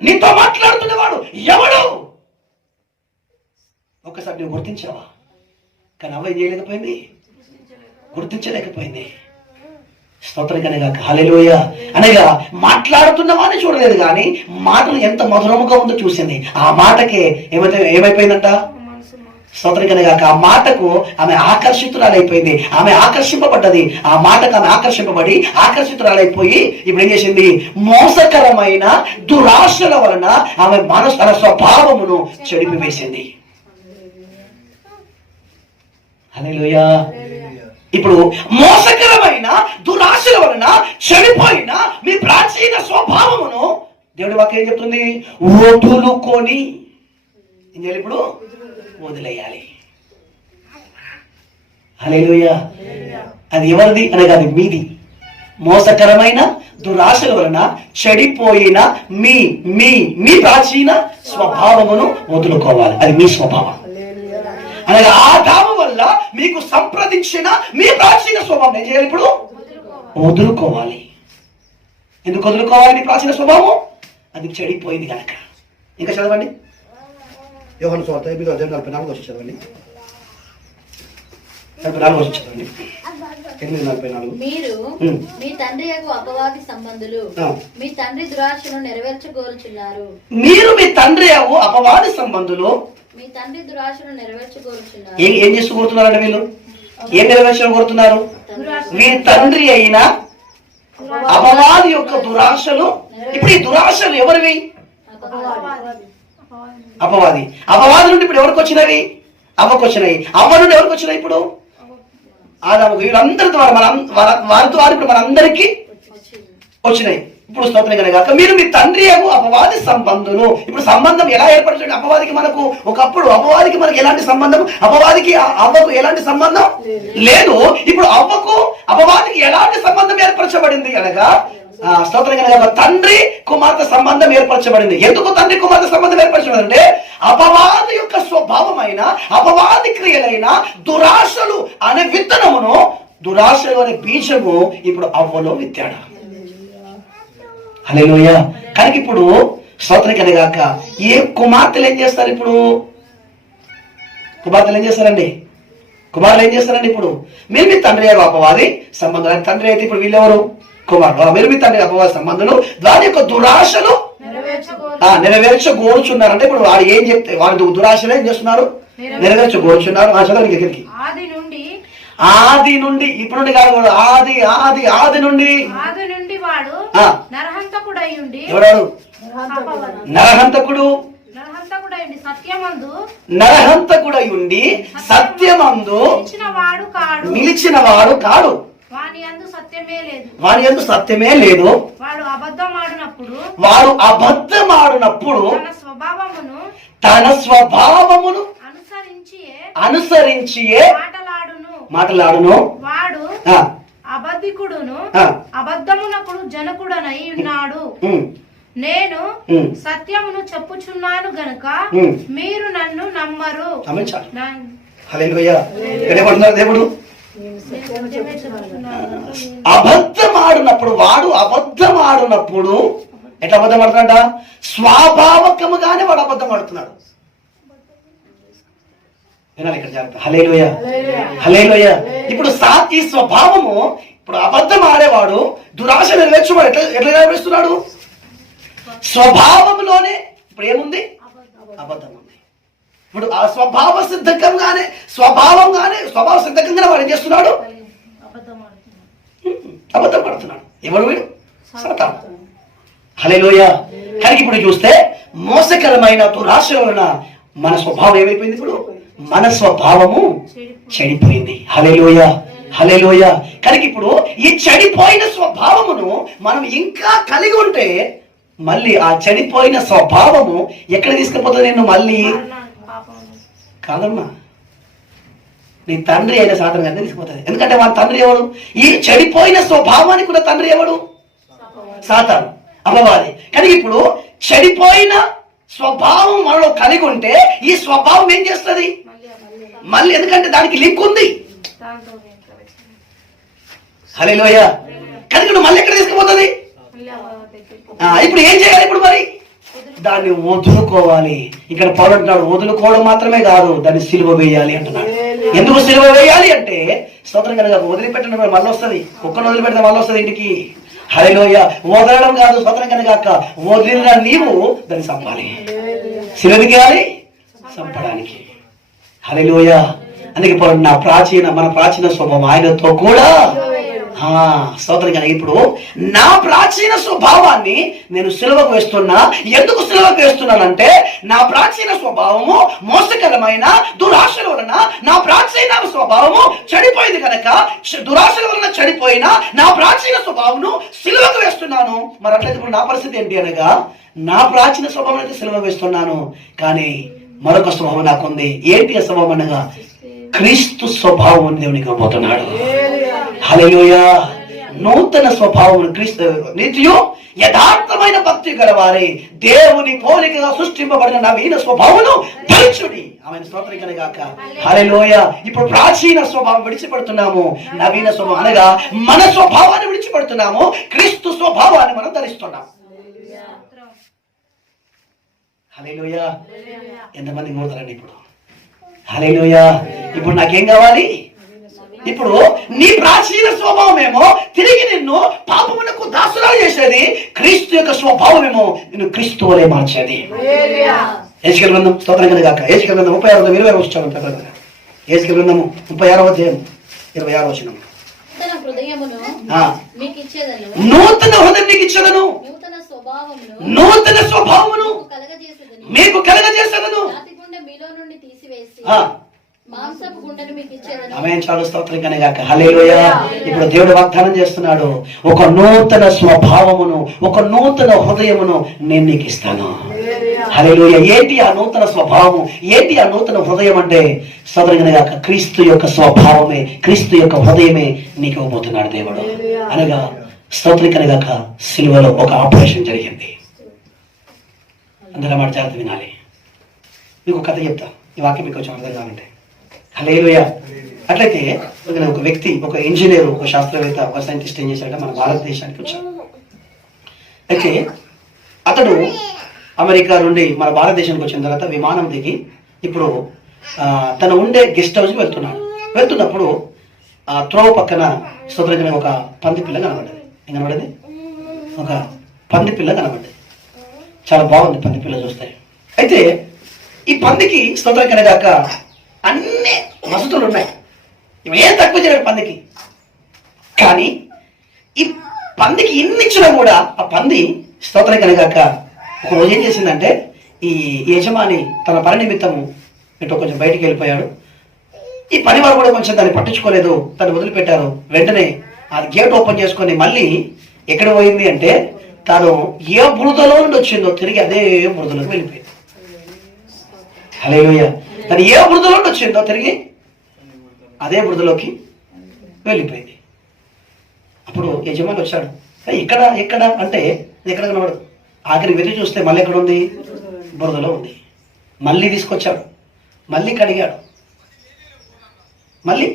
నీతో మాట్లాడుతున్నవాడు ఎవడు? ఒకసారి నువ్వు గుర్తించావా? కానీ అవ్వ ఏం చేయలేకపోయింది, గుర్తించలేకపోయింది. స్తోత్రకనగా హల్లెలూయా. అనగా మాట్లాడుతున్న వాడిని చూడలేదు కానీ మాటలు ఎంత మధురముగా ఉందో చూసింది. ఆ మాటకే ఏమైపోయిందంట? స్తోత్రకనగా ఆ మాటకు ఆమె ఆకర్షితురాలైపోయింది. ఆమె ఆకర్షింపబడ్డది. ఆ మాటకు ఆమె ఆకర్షింపబడి ఆకర్షితురాలైపోయి ఇప్పుడు ఏం చేసింది? మోసకరమైన దురాశల వలన ఆమె మనసు, తన స్వభావమును చెడిపివేసింది. హల్లెలూయా. ఇప్పుడు మోసకరమైన దురాశల వలన చెడిపోయిన మీ ప్రాచీన స్వభావమును దేవుడి వాక్యం ఏం చెప్తుంది? వదులుకొని ఇప్పుడు వదిలేయాలి. హల్లెలూయా. అది ఎవరిది అనగా అది మీది. మోసకరమైన దురాశల వలన చెడిపోయిన మీ మీ మీ ప్రాచీన స్వభావమును వదులుకోవాలి. అది మీ స్వభావం. అనగా ఆదాము వల్ల మీకు సంప్రదించిన మీ ప్రాచీన స్వభావం ఏం చేయాలి? ఇప్పుడు వదులుకోవాలి. ఎందుకు వదులుకోవాలి? మీ ప్రాచీన స్వభావం అది చెడిపోయింది కనుక. ఇంకా చదవండి, యోహాను సువార్త 8:44 చదవండి. 44 చదవండి. 8:44. మీరు మీ తండ్రి యొక్క అపవాది సంబంధులు, మీ తండ్రి దురాశను నెరవేర్చగోరుచున్నారు. మీరు మీ తండ్రి యొక్క అపవాది సంబంధులు, మీ తండ్రి దురాశను నెరవేర్చగోరుచున్నారు. ఏం చేసుకోబోతున్నారంటే వీళ్ళు? ఏం నెరవేర్చగోరుతున్నారు? మీ తండ్రి అయిన అపవాది యొక్క దురాశలు. ఇప్పుడు ఈ దురాశలు ఎవరివి? అపవాది నుండి ఇప్పుడు ఎవరికి వచ్చినవి? అవ్వకు వచ్చినాయి. అవ్వ నుండి ఎవరికి వచ్చినాయి? ఇప్పుడు ఆదాముకు. వీళ్ళందరి ద్వారా వారి ద్వారా ఇప్పుడు మనందరికీ వచ్చినాయి. ఇప్పుడు స్తోత్రం కనుక మీరు మీ తండ్రి అపవాది సంబంధులు. ఇప్పుడు సంబంధం ఎలా ఏర్పరచండి? అపవాదికి మనకు ఒకప్పుడు అపవాదికి మనకు ఎలాంటి సంబంధం? అపవాదికి అవ్వకు ఎలాంటి సంబంధం లేదు. ఇప్పుడు అవ్వకు అపవాదికి ఎలాంటి సంబంధం ఏర్పరచబడింది అనగా స్తోత్రం కనుక తండ్రి కుమార్తె సంబంధం ఏర్పరచబడింది. ఎందుకు తండ్రి కుమార్తె సంబంధం ఏర్పరచబడింది అంటే అపవాది యొక్క స్వభావమైన అపవాది క్రియలైన దురాశలు అనే విత్తనమును, దురాశలు అనే బీజము ఇప్పుడు అవ్వలో విత్తాడు. హల్లెలూయా. కనుక ఇప్పుడు స్తోత్రం కనుగాక ఏ కుమార్తెలు ఏం చేస్తారు? ఇప్పుడు కుమార్తెలు ఏం చేస్తారండి? కుమారులు ఏం చేస్తారండి? ఇప్పుడు మీరు మీ తండ్రి అపవాది సంబంధం. తండ్రి అయితే ఇప్పుడు వీళ్ళెవరు? కుమారుడు. మీరు మీ తండ్రి అపవాది సంబంధులు, దాని యొక్క దురాశలు నెరవేర్చగోరుచున్నారు. ఇప్పుడు వాడు ఏం చెప్తే వారి దురాశలు ఏం చేస్తున్నారు? నెరవేర్చగోరుచున్నారు. చదవండి దగ్గరికి. ఆది నుండి ఇప్పుడు నుండి కాదు, ఆది నుండి వాడు నరహంతకుడై ఉండి. ఎవడాడు? నరహంతకుడు. నరహంతకుడైండి సత్యమందు నరహంతకుడై ఉండి సత్యమందు నిలిచిన వాడు కాడు. వాని యందు సత్యమే లేదు. వాని యందు సత్యమే లేదు. వాడు అబద్ధమాడినప్పుడు తన స్వభావమును అనుసరించియే మాటలాడును. వాడు అబద్ధికుడును అబద్ధమునప్పుడు జనకుడనై ఉన్నాడు. నేను సత్యమును చెప్పుచున్నాను గనుక మీరు నన్ను నమ్మరు. హల్లెలూయా. దేవుడు అబద్ధమాడినప్పుడు వాడు అబద్ధమాడినప్పుడు ఎట్లా అబద్ధం ఆడుతున్నాడ? స్వాభావికముగానే వాడు అబద్ధం ఆడుతున్నాడు. వినాలి ఇక్కడ జాగ్రత్త. హల్లెలూయా, హల్లెలూయా. ఇప్పుడు ఈ స్వభావము, ఇప్పుడు అబద్ధం ఆడేవాడు దురాశ నెరవేర్చువాడు ఎట్లా నెరవేరుస్తున్నాడు? స్వభావంలోనే ఇప్పుడు ఏముంది? అబద్ధం ఉంది. ఇప్పుడు ఆ స్వభావ సిద్ధంగానే స్వభావ సిద్ధంగానే వాడు ఏం చేస్తున్నాడు? అబద్ధం పడుతున్నాడు. ఎవడు వీడు? సాతాను. హల్లెలూయా. కానీ ఇప్పుడు చూస్తే మోసకరమైన దురాశ వలన మన స్వభావం ఏమైపోయింది? ఇప్పుడు మన స్వభావము చెడిపోయింది. హల్లెలూయా, హల్లెలూయా. కానీ ఇప్పుడు ఈ చెడిపోయిన స్వభావమును మనం ఇంకా కలిగి ఉంటే మళ్ళీ ఆ చెడిపోయిన స్వభావము ఎక్కడ తీసుకుపోతుంది? నేను మళ్ళీ కాదమ్మా, నీ తండ్రి అయిన సాతాను గారిని తీసుకుపోతుంది. ఎందుకంటే వాళ్ళ తండ్రి ఎవడు? ఈ చెడిపోయిన స్వభావానికి కూడా తండ్రి ఎవడు? సాతాను, అపవాది. కానీ ఇప్పుడు చెడిపోయిన స్వభావం మనలో కలిగి ఉంటే ఈ స్వభావం ఏం చేస్తుంది? మళ్ళీ, ఎందుకంటే దానికి లింక్ ఉంది. హల్లెలూయా. కానీ ఇప్పుడు మళ్ళీ ఎక్కడ తీసుకుపోతుంది? ఇప్పుడు ఏం చేయాలి? ఇప్పుడు మరి దాన్ని వదులుకోవాలి. ఇక్కడ పౌలు అంటున్నాడు, వదులుకోవడం మాత్రమే కాదు, దాన్ని సిలువ వేయాలి అంటున్నాడు. ఎందుకు సిలువ వేయాలి అంటే, స్తోత్రం కనుక వదిలిపెట్టడం మళ్ళీ వస్తుంది. కుక్కను వదిలిపెడితే మళ్ళీ వస్తుంది ఇంటికి. హల్లెలూయా. వదలడం కాదు, స్తోత్రం కనుక వదిలిన నీవు దాన్ని చంపాలి. సిలువకి వేయాలి, చంపడానికి. హల్లెలూయా. అందుకే మన ప్రాచీన స్వభావం ఆయనతో కూడా స్తోత్రం కనుక ఇప్పుడు నా ప్రాచీన స్వభావాన్ని నేను సిలువకు వేస్తున్నా. ఎందుకు సిలువకు వేస్తున్నానంటే నా ప్రాచీన స్వభావము మోసకరమైన దురాశల వలన నా ప్రాచీన స్వభావము చెడిపోయింది కనుక దురాశల వలన చెడిపోయిన నా ప్రాచీన స్వభావము సిలువకు వేస్తున్నాను. మరి అట్లయితే ఇప్పుడు నా పరిస్థితి ఏంటి అనగా, నా ప్రాచీన స్వభావం అయితే సిలువకు వేస్తున్నాను, కానీ మరొక స్వభావం నాకుంది. ఏంటి ఆ స్వభావం అనగా క్రీస్తు స్వభావం దేవునికి ఇవ్వబోతున్నాడు. హల్లెలూయా. నూతన స్వభావం క్రీస్తు నిత్యు యథార్థమైన భక్తి గలవారే దేవుని పోలికగా సృష్టింపబడిన నవీన స్వభావమును ధరించుడి. ఆమెను స్తోత్రం కలుగాక. హల్లెలూయా. ఇప్పుడు ప్రాచీన స్వభావం విడిచిపెడుతున్నాము, నవీన స్వభావం అనగా మన స్వభావాన్ని విడిచిపెడుతున్నాము, క్రీస్తు స్వభావాన్ని మనం ధరిస్తున్నాము. హల్లెలూయా. ఎంతమంది కోరుతారండి ఇప్పుడు? హల్లెలూయా. ఇప్పుడు నాకేం కావాలి? ఇప్పుడు నీ ప్రాచీన స్వభావమేమో తిరిగి నిన్ను పాపమునకు దాసులా చేసేది, క్రీస్తు యొక్క స్వభావమేమో నిన్ను క్రీస్తు వలె మార్చేది. హెచ్కేలు గ్రంథం స్తోత్రం కలుగాక. హెచ్కేలు గ్రంథం 36:20 వచ్చాము. హెచ్కేలు గ్రంథము 36:26 వచనం. నూతన హృదయం నీకు ఇచ్చేదను, నూతన స్వభావమును మీకు కలగజేసేదను. చాలు స్తోత్రం కనుగాక. హల్లెలూయా. ఇప్పుడు దేవుడు వాగ్దానం చేస్తున్నాడు, ఒక నూతన స్వభావమును, ఒక నూతన హృదయమును నేను నీకు ఇస్తాను. హల్లెలూయా. ఏంటి ఆ నూతన స్వభావము, ఏంటి ఆ నూతన హృదయం అంటే, స్తోత్రం కనుగాక క్రీస్తు యొక్క స్వభావమే, క్రీస్తు యొక్క హృదయమే నీకు ఇవ్వబోతున్నాడు దేవుడు. అనగా స్తోత్రం కనుగాక సిలువలో ఒక ఆపరేషన్ జరిగింది. అందరూ మాట జాగ్రత్త వినాలి. మీకు కథ చెప్తా, ఈ వాక్యం మీకు కొంచెం అర్థం కావాలంటే. హల్లెలూయా. అట్లయితే ఒక వ్యక్తి, ఒక ఇంజనీర్, ఒక శాస్త్రవేత్త, ఒక సైంటిస్ట్ ఏం చేశాడంటే మన భారతదేశానికి వచ్చాడు. అయితే అతడు అమెరికా నుండి మన భారతదేశానికి వచ్చిన తర్వాత విమానం దిగి ఇప్పుడు తను ఉండే గెస్ట్ హౌస్కి వెళ్తున్నప్పుడు ఆ త్రోవ పక్కన స్తోత్రం ఒక పంది పిల్ల కనబడ్డది. ఏం కనబడ్డది? ఒక పంది పిల్ల కనబడ్డది. చాలా బాగుంది పంది పిల్ల చూస్తే. అయితే ఈ పందికి స్తోత్రం కనగాక అన్ని వసతులు ఉన్నాయి, ఏం తక్కువ చేయడు పందికి. కానీ ఈ పందికి ఇన్ని ఇచ్చినా కూడా ఆ పంది స్తోత్రం కనగాక ఒక రోజు ఏం చేసిందంటే ఈ యజమాని తన పని నిమిత్తము ఇటు కొంచెం బయటికి వెళ్ళిపోయాడు. ఈ పనివారు కూడా కొంచెం దాన్ని పట్టించుకోలేదు, తను వదిలిపెట్టారు. వెంటనే అది గేట్ ఓపెన్ చేసుకొని మళ్ళీ ఎక్కడ పోయింది అంటే తాను ఏ బురదలో నుండి వచ్చిందో తిరిగి అదే బురదలోకి వెళ్ళిపోయింది. హల్లెలూయా. తను ఏ బురదలో నుండి వచ్చిందో తిరిగి అదే బురదలోకి వెళ్ళిపోయింది. అప్పుడు యజమాని వచ్చాడు, ఇక్కడ ఎక్కడ అంటే ఎక్కడ కనబడదు. ఆఖరికి వెతికి చూస్తే మళ్ళీ ఎక్కడ ఉంది? బురదలో ఉంది. మళ్ళీ తీసుకొచ్చాడు, మళ్ళీ కడిగాడు, మళ్ళీ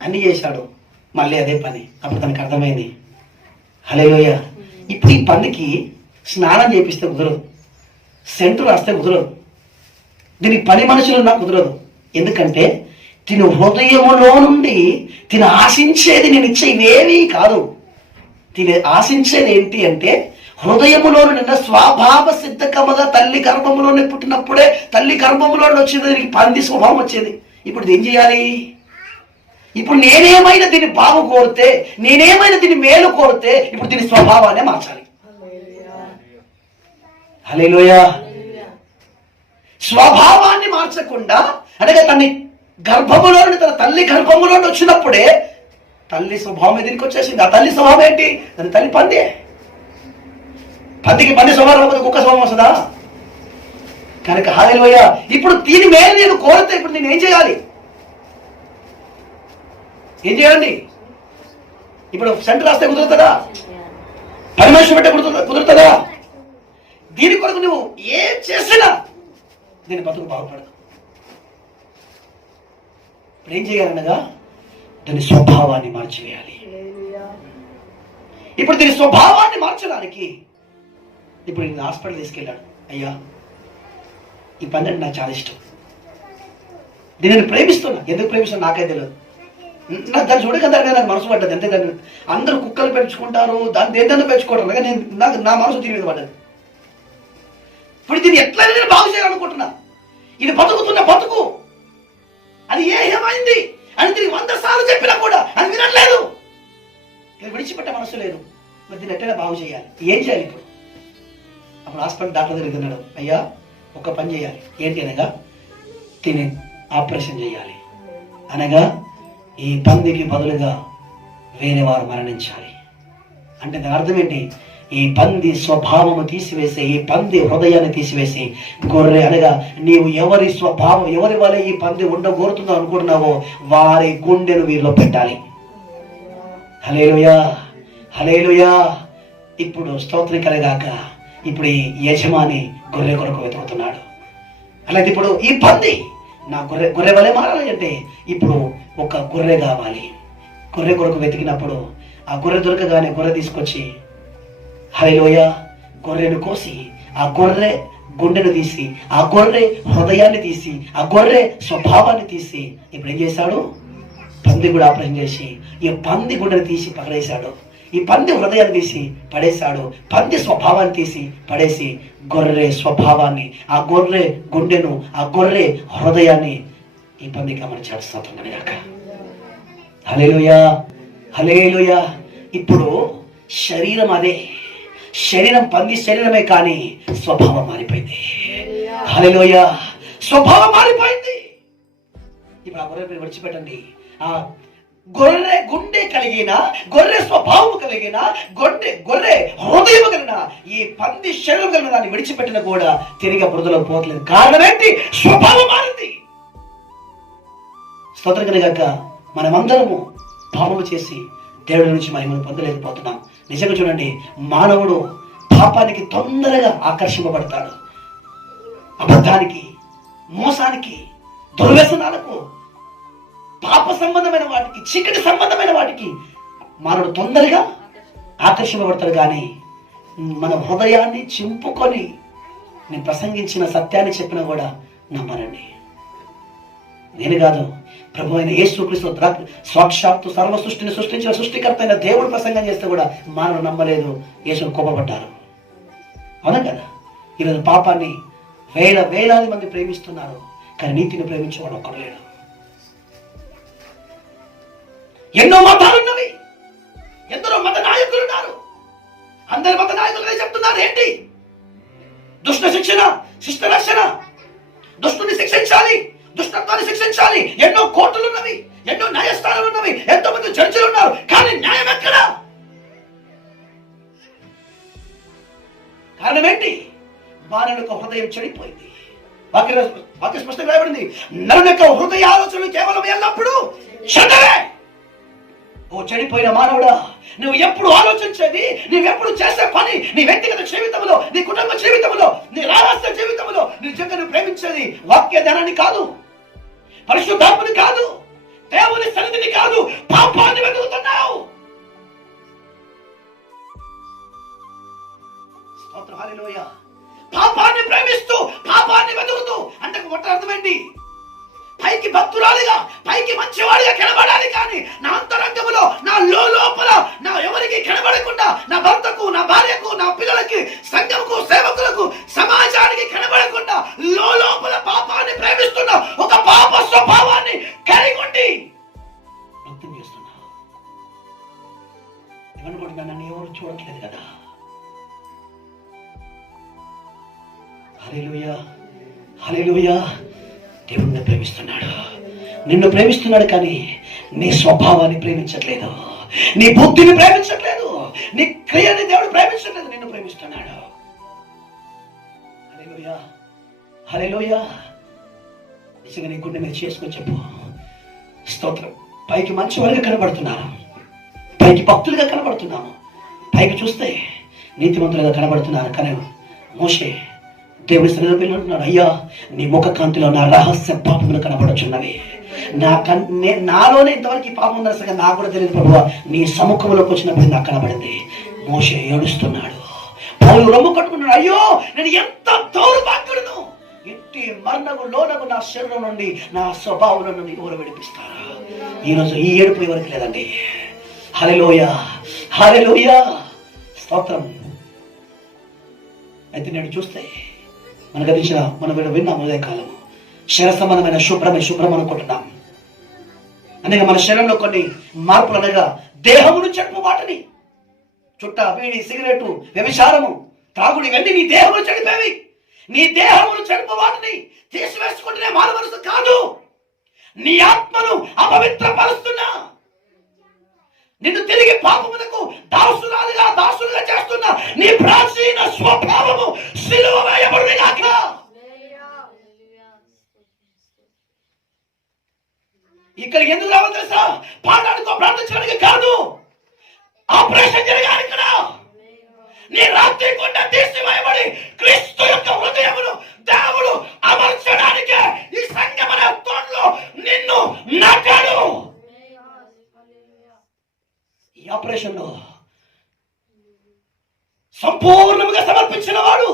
అన్నీ చేశాడు, మళ్ళీ అదే పని. అప్పుడు తనకు అర్థమైంది. హల్లెలూయా. ఇప్పుడు ఈ పనికి స్నానం చేపిస్తే కుదరదు, సెంటు రాస్తే కుదరదు, దీనికి పని మనుషులు నాకు కుదరదు. ఎందుకంటే తిను హృదయములో నుండి తిను ఆశించేది నేను ఇచ్చే ఇవేమీ కాదు. తిని ఆశించేది ఏంటి అంటే హృదయములో నిన్న స్వభావ సిద్ధకముగా తల్లి గర్భములోనే పుట్టినప్పుడే తల్లి గర్భములో వచ్చింది, దీనికి పంది స్వభావం వచ్చేది. ఇప్పుడు ఏం చేయాలి? ఇప్పుడు నేనేమైనా దీన్ని బాగు కోరితే, నేనేమైనా దీన్ని మేలు కోరితే ఇప్పుడు దీని స్వభావాన్ని మార్చాలి. హల్లెలూయా. స్వభావాన్ని మార్చకుండా అనగా తన గర్భములో తన తల్లి గర్భములో వచ్చినప్పుడే తల్లి స్వభావం దీనికి వచ్చేసింది. ఆ తల్లి స్వభావం ఏంటి? తన తల్లి పందే. పందికి పంది స్వభావం అవ్వదు, కుక్క స్వభావం వస్తుందా? కనుక హల్లెలూయా. ఇప్పుడు దీని మేలు నేను కోరితే ఇప్పుడు నేను ఏం చేయాలి? ఏం చేయాలండి? ఇప్పుడు సెంటర్ రాస్తే కుదురుతుందా? పని మనిషి పెట్టే కుదురుతుందా? దీని కొరకు నువ్వు ఏం చేసినా దీని బతుకు బాగుపడదు. ఇప్పుడు ఏం చేయాలనగా దాని స్వభావాన్ని మార్చివేయాలి. ఇప్పుడు దీని స్వభావాన్ని మార్చడానికి ఇప్పుడు నేను హాస్పిటల్ తీసుకెళ్ళాడు. అయ్యా, ఈ పని అంటే నాకు చాలా ఇష్టం, దీనిని ప్రేమిస్తున్నా. ఎందుకు ప్రేమిస్తున్నా నాకే తెలియదు. నాకు దాన్ని చూడగలగా నాకు మనసు పడ్డది. అంతే, దాన్ని అందరూ కుక్కలు పెంచుకుంటారు, దాన్ని దేంతో పెంచుకోవడం లాగా నా మనసు దీని మీద పడ్డది. ఇప్పుడు దీన్ని ఎట్లయినా నేను బాగు చేయాలనుకుంటున్నా. ఇది బతుకుతున్న బతుకు, అది ఏమైంది అని దీనికి 100 సార్లు చెప్పినా కూడా అది వినట్లేదు. ఇది విడిచిపెట్టే మనసు లేదు. మరి దీన్ని ఎట్లయినా బాగు చేయాలి. ఏం చేయాలి ఇప్పుడు? అప్పుడు హాస్పిటల్ డాక్టర్ దగ్గర తిన్నాడు. అయ్యా, ఒక పని చేయాలి. ఏంటి అనగా దీన్ని ఆపరేషన్ చేయాలి. అనగా ఈ పందికి బదులుగా వేరే వారు మరణించాలి. అంటే దాని అర్థం ఏంటి? ఈ పంది స్వభావము తీసివేసి, ఈ పంది హృదయాన్ని తీసివేసి, గొర్రె అనగా నీవు ఎవరి స్వభావం, ఎవరి వల్ల ఈ పంది ఉండగోరుతుందో అనుకుంటున్నావో వారి గుండెను వీరిలో పెట్టాలి. హల్లెలూయా, హల్లెలూయా. ఇప్పుడు స్తోత్రం కలగాక ఇప్పుడు ఈ యజమాని గొర్రె కొరకు వెతుకుతున్నాడు. అలాగే ఇప్పుడు ఈ పంది నా గొర్రె వలె మారాలి అంటే ఇప్పుడు ఒక గొర్రె కావాలి. గొర్రె కొరకు వెతికినప్పుడు ఆ గొర్రె దొరకగానే గొర్రె తీసుకొచ్చి, హల్లెలూయా, గొర్రెను కోసి ఆ గొర్రె గుండెను తీసి, ఆ గొర్రె హృదయాన్ని తీసి, ఆ గొర్రె స్వభావాన్ని తీసి ఇప్పుడు ఏం చేశాడు? పంది కూడా ఆపరేషన్ చేసి ఈ పంది గుండెను తీసి పడేశాడు. ఈ పంది హృదయాన్ని తీసి పడేశాడు. పంది స్వభావాన్ని తీసి పడేసి గొర్రె స్వభావాన్ని, ఆ గొర్రె గుండెను, ఆ గొర్రె హృదయాన్ని ఈ పంది గమనించాడు. స్తోత్రం గాక. హల్లెలూయా, హల్లెలూయా. ఇప్పుడు శరీరం అదే, శరీరం పంది శరీరమే, కానీ స్వభావం మారిపోయింది. హల్లెలూయా, స్వభావం మారిపోయింది. ఇప్పుడు ఆ గొర్రె మీరు విడిచిపెట్టండి. ఆ గొర్రె గుండె కలిగిన, గొర్రె స్వభావం కలిగిన, గొర్రె హృదయం కలిగిన ఈ పంది శరీరం కలిగిన దాన్ని విడిచిపెట్టిన కూడా తిరిగి బురదలో పోవట్లేదు. కారణం ఏంటి? స్వభావం మారింది. స్తోత్రం కనుక మనమందరము పాపము చేసి దేవుడి నుంచి మహిమను పొందలేకపోతున్నాం. నిజంగా చూడండి, మానవుడు పాపానికి తొందరగా ఆకర్షింపబడతాడు. అబద్ధానికి, మోసానికి, దుర్వ్యసనాలకు, పాప సంబంధమైన వాటికి, చీకటి సంబంధమైన వాటికి మానవుడు తొందరగా ఆకర్షింపబడతాడు. కానీ మన హృదయాన్ని చింపుకొని నేను ప్రసంగించిన సత్యాన్ని చెప్పినా కూడా నమ్మరండి. నేను కాదు, ప్రభు అయిన యేసుక్రీస్తు సాక్షాత్తు సర్వ సృష్టిని సృష్టించిన సృష్టికర్త అయిన దేవుడు ప్రసంగం చేస్తే కూడా మానవుడు నమ్మలేదు, యేసును కోపపడ్డారు. అవునా కదా? ఈరోజు పాపాన్ని వేలాది మంది ప్రేమిస్తున్నారు, కానీ నీతిని ప్రేమించేవాడు ఒక్కడు లేడు. ఎన్నో మతాలున్నవి, ఎందరో మత నాయకులు ఉన్నారు. అందరి మత నాయకులనే చెప్తున్నారు ఏంటి? దుష్ట శిక్షణ, శిష్ట రక్షణ. దుష్టుని శిక్షించాలి, దుష్టత్వాన్ని శిక్షించాలి. ఎన్నో కోర్టులు ఉన్నవి, ఎన్నో న్యాయస్థానాలు ఉన్నవి, ఎంతో మంది జడ్జిలు ఉన్నారు. కానీ న్యాయం ఎక్కడ? కారణం ఏంటి? మానవుని యొక్క హృదయం చెడిపోయింది. వాక్య స్పష్టంగా రాయబడింది, నరుని యొక్క హృదయ ఆలోచనలు కేవలం ఎల్లప్పుడూ చెడ్డవే. ఓ చెడిపోయిన మానవుడా, నువ్వు ఎప్పుడు ఆలోచించేది, నువ్వెప్పుడు చేసే పని, నీ వ్యక్తిగత జీవితంలో, నీ కుటుంబ జీవితంలో, నీ రహస్య జీవితంలో నిజంగా నువ్వు ప్రేమించేది వాక్య ధ్యానాన్ని కాదు, పరిశుద్ధాత్మని కాదు, దేవుని సన్నిధిని కాదు, పాపాన్ని వెతుకుతున్నావు. స్తోత్రం, హల్లెలూయా. పాపాన్ని ప్రేమిస్తూ, పాపాన్ని వెతుకుతూ అంటే మొట్ట అర్థమేంటి? పైకి భక్తురాలిగా, పైకి మంచివాడిగా కనబడాలి, కానీ నా అంతరంగంలో, నా లోపల నా ఎవరికి కనబడకుండా, నా భర్తకు, నా భార్యకు, నా పిల్లలకి, సంఘముకు, సేవకులకు, సమాజానికి కనబడకుండా లోపల పాపాన్ని ప్రేమిస్తున్న ఒక పాప స్వభావాన్ని కలిగి ఉండి భక్తం చేస్తున్నా. ఏమనుకుంటున్నా? నన్ను ఎవరు చూడట్లేదు కదా. హల్లెలూయా, హల్లెలూయా. దేవుణ్ణి ప్రేమిస్తున్నాడు, నిన్ను ప్రేమిస్తున్నాడు, కానీ నీ స్వభావాన్ని ప్రేమించట్లేదు, నీ బుద్ధిని ప్రేమించట్లేదు, నీ క్రియని దేవుడు ప్రేమించట్లేదు, నిన్ను ప్రేమిస్తున్నాడు. హల్లెలూయా, హల్లెలూయా. నిజంగా నీ గుండె మీద చేసుకొని చెప్పు, స్తోత్రం. పైకి మంచివాడిగా కనబడుతున్నాను, పైకి భక్తులుగా కనబడుతున్నాము, పైకి చూస్తే నీతిమంతులుగా కనబడుతున్నారు, కానీ మోషే దేవుని సన్నిధిలో అంటున్నాడు, అయ్యా నీ ముఖ కాంతిలో నా రహస్య పాపములు కనబడుచున్నవి. నాలోనే ఇంతవరకు ఈ పాపం ఉందని సరిగ్గా నాకు కూడా తెలియదు ప్రభువా, నీ సముఖంలోకి వచ్చినప్పుడు నాకు కనబడింది. మోషే ఏడుస్తున్నాడు, పౌలు రొమ్ము కట్టుకున్నాడు, అయ్యో నేను ఎంత దౌర్భాగ్యుడును, ఇంటి మరణకు లోనకు నా శరీరం నుండి, నా స్వభావం నుండి ఎవరు విడిపిస్తారా? ఈరోజు ఈ ఏడుపు ఎవరికి లేదండి. హల్లెలూయా, హల్లెలూయా, స్తోత్రం. అయితే నేను చూస్తే మన గదించిన మనం విన్నాం ఉదయకాలము, శరీర సంబంధమైన శుభ్రం అనుకుంటున్నాం. అనగా మన శరీరంలో కొన్ని మార్పులు, అనగా దేహమును చెడుపు వాటిని, చుట్ట, బీడి, సిగరెట్, వ్యభిచారము, తాగుడు, ఇవన్నీ నీ దేహమును చెడిపేవి. నీ దేహమును చెడుపు వాటిని తీసివేసుకుంటేనే మానవ మనసు కాదు, నీ ఆత్మను అపవిత్రపరుస్తున్నా, నిన్ను తిరిగి పాపములకు దాసులుగా చేస్తున్న నీ ప్రాచీన స్వభావము సిలువ వేయబడును గాక. ఇక్కడికి ఎందుకు రావాలి తెలుసా? పాడడానికో ప్రార్థించడానికి కాదు, ఆపరేషన్ జరగాలి ఇక్కడ. నీ రాత్రి గుండ తీసివేయబడి క్రీస్తు యొక్క హృదయమును దేవుడు అమర్చడానికే ఈ సంగమన తోటలో నిన్ను నాటాడు. ఈ ఆపరేషన్ లో సంపూర్ణంగా సమర్పించిన వాడు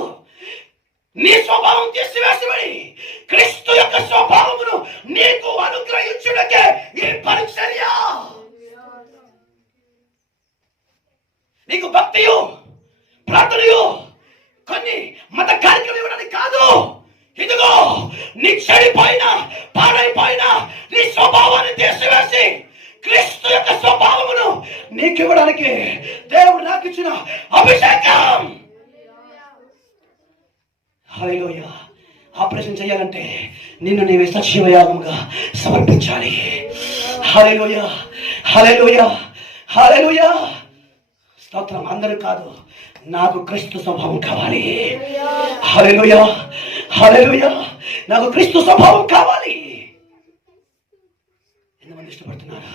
నీ స్వభావం తీసివేసిబడి క్రీస్తు యొక్క స్వభావమును నీకు అనుగ్రహించుటకే ఈ పరిచర్య. నీకు భక్తియు, ప్రార్థనయు, కొన్ని మత కార్యక్రమం ఇవ్వడానికి కాదు. ఇదిగో నీ చెడిపోయిన, పాడైపోయిన నీ స్వభావాన్ని తీసివేసి క్రీస్తు యొక్క స్వభావమును నీకు ఇవ్వడానికి దేవుడు నాకు ఇచ్చిన అభిషేకం. హల్లెలూయా. ఆపరేషన్ చేయాలంటే నిన్ను నీవే సజీవయాగముగా సమర్పించాలి. హల్లెలూయా, హల్లెలూయా, హల్లెలూయా. స్తోత్రం. అందరూ కాదు, నాకు క్రీస్తు స్వభావం కావాలి. హల్లెలూయా, హల్లెలూయా. నాకు క్రీస్తు స్వభావం కావాలి. ఎంతమంది ఇష్టపడుతున్నారు?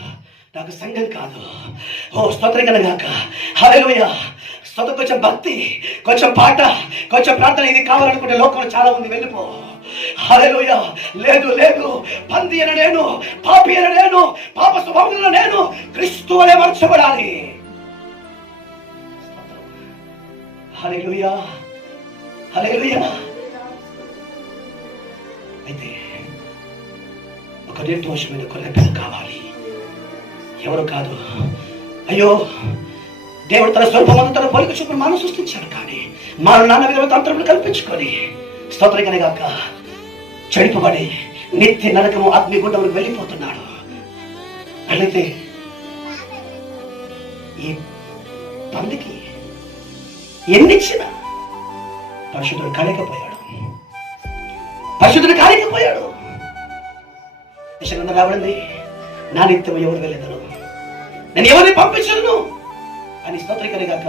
నాకు సంఘం కాదు. ఓ స్తోత్రగాక. హల్లెలూయా. స్తోత్రం. కొంచెం భక్తి, కొంచెం పాట, కొంచెం ప్రార్థన, ఇది కావాలనుకుంటే లోకంలో చాలా మంది వెళ్ళిపో. హల్లెలూయా. లేదు లేదు, పంది అయిన నేను, పాపి అయిన నేను, పాప స్వభావంలో నేను క్రీస్తు వలె మార్చబడాలి. హల్లెలూయా, హల్లెలూయా. అయితే ఒక నిర్దోషమైన కొరత కావాలి. ఎవరు కాదు. అయ్యో, దేవుడు తన స్వరూపమందు తన పోలిక చొప్పున మానవ సృష్టించాడు, కానీ మానవ నాన్న విధమైన తంత్రములు కల్పించుకొని స్తోత్రగానే గాక చెడిపబడి నిత్య నరకము అగ్నిగుండములకు వెళ్ళిపోతున్నాడు. అయితే ఈ పందికి ఎన్నిచ్చినా పరిశుద్ధుడు కాలేకపోయాడు. పరిశుద్ధుడు కాలేకపోయాడు. యెషయా రాబడింది, నా నిత్యం ఎవరు వెళ్ళెదరు, నేను ఎవరిని పంపించను అని స్తోత్రకరిగాక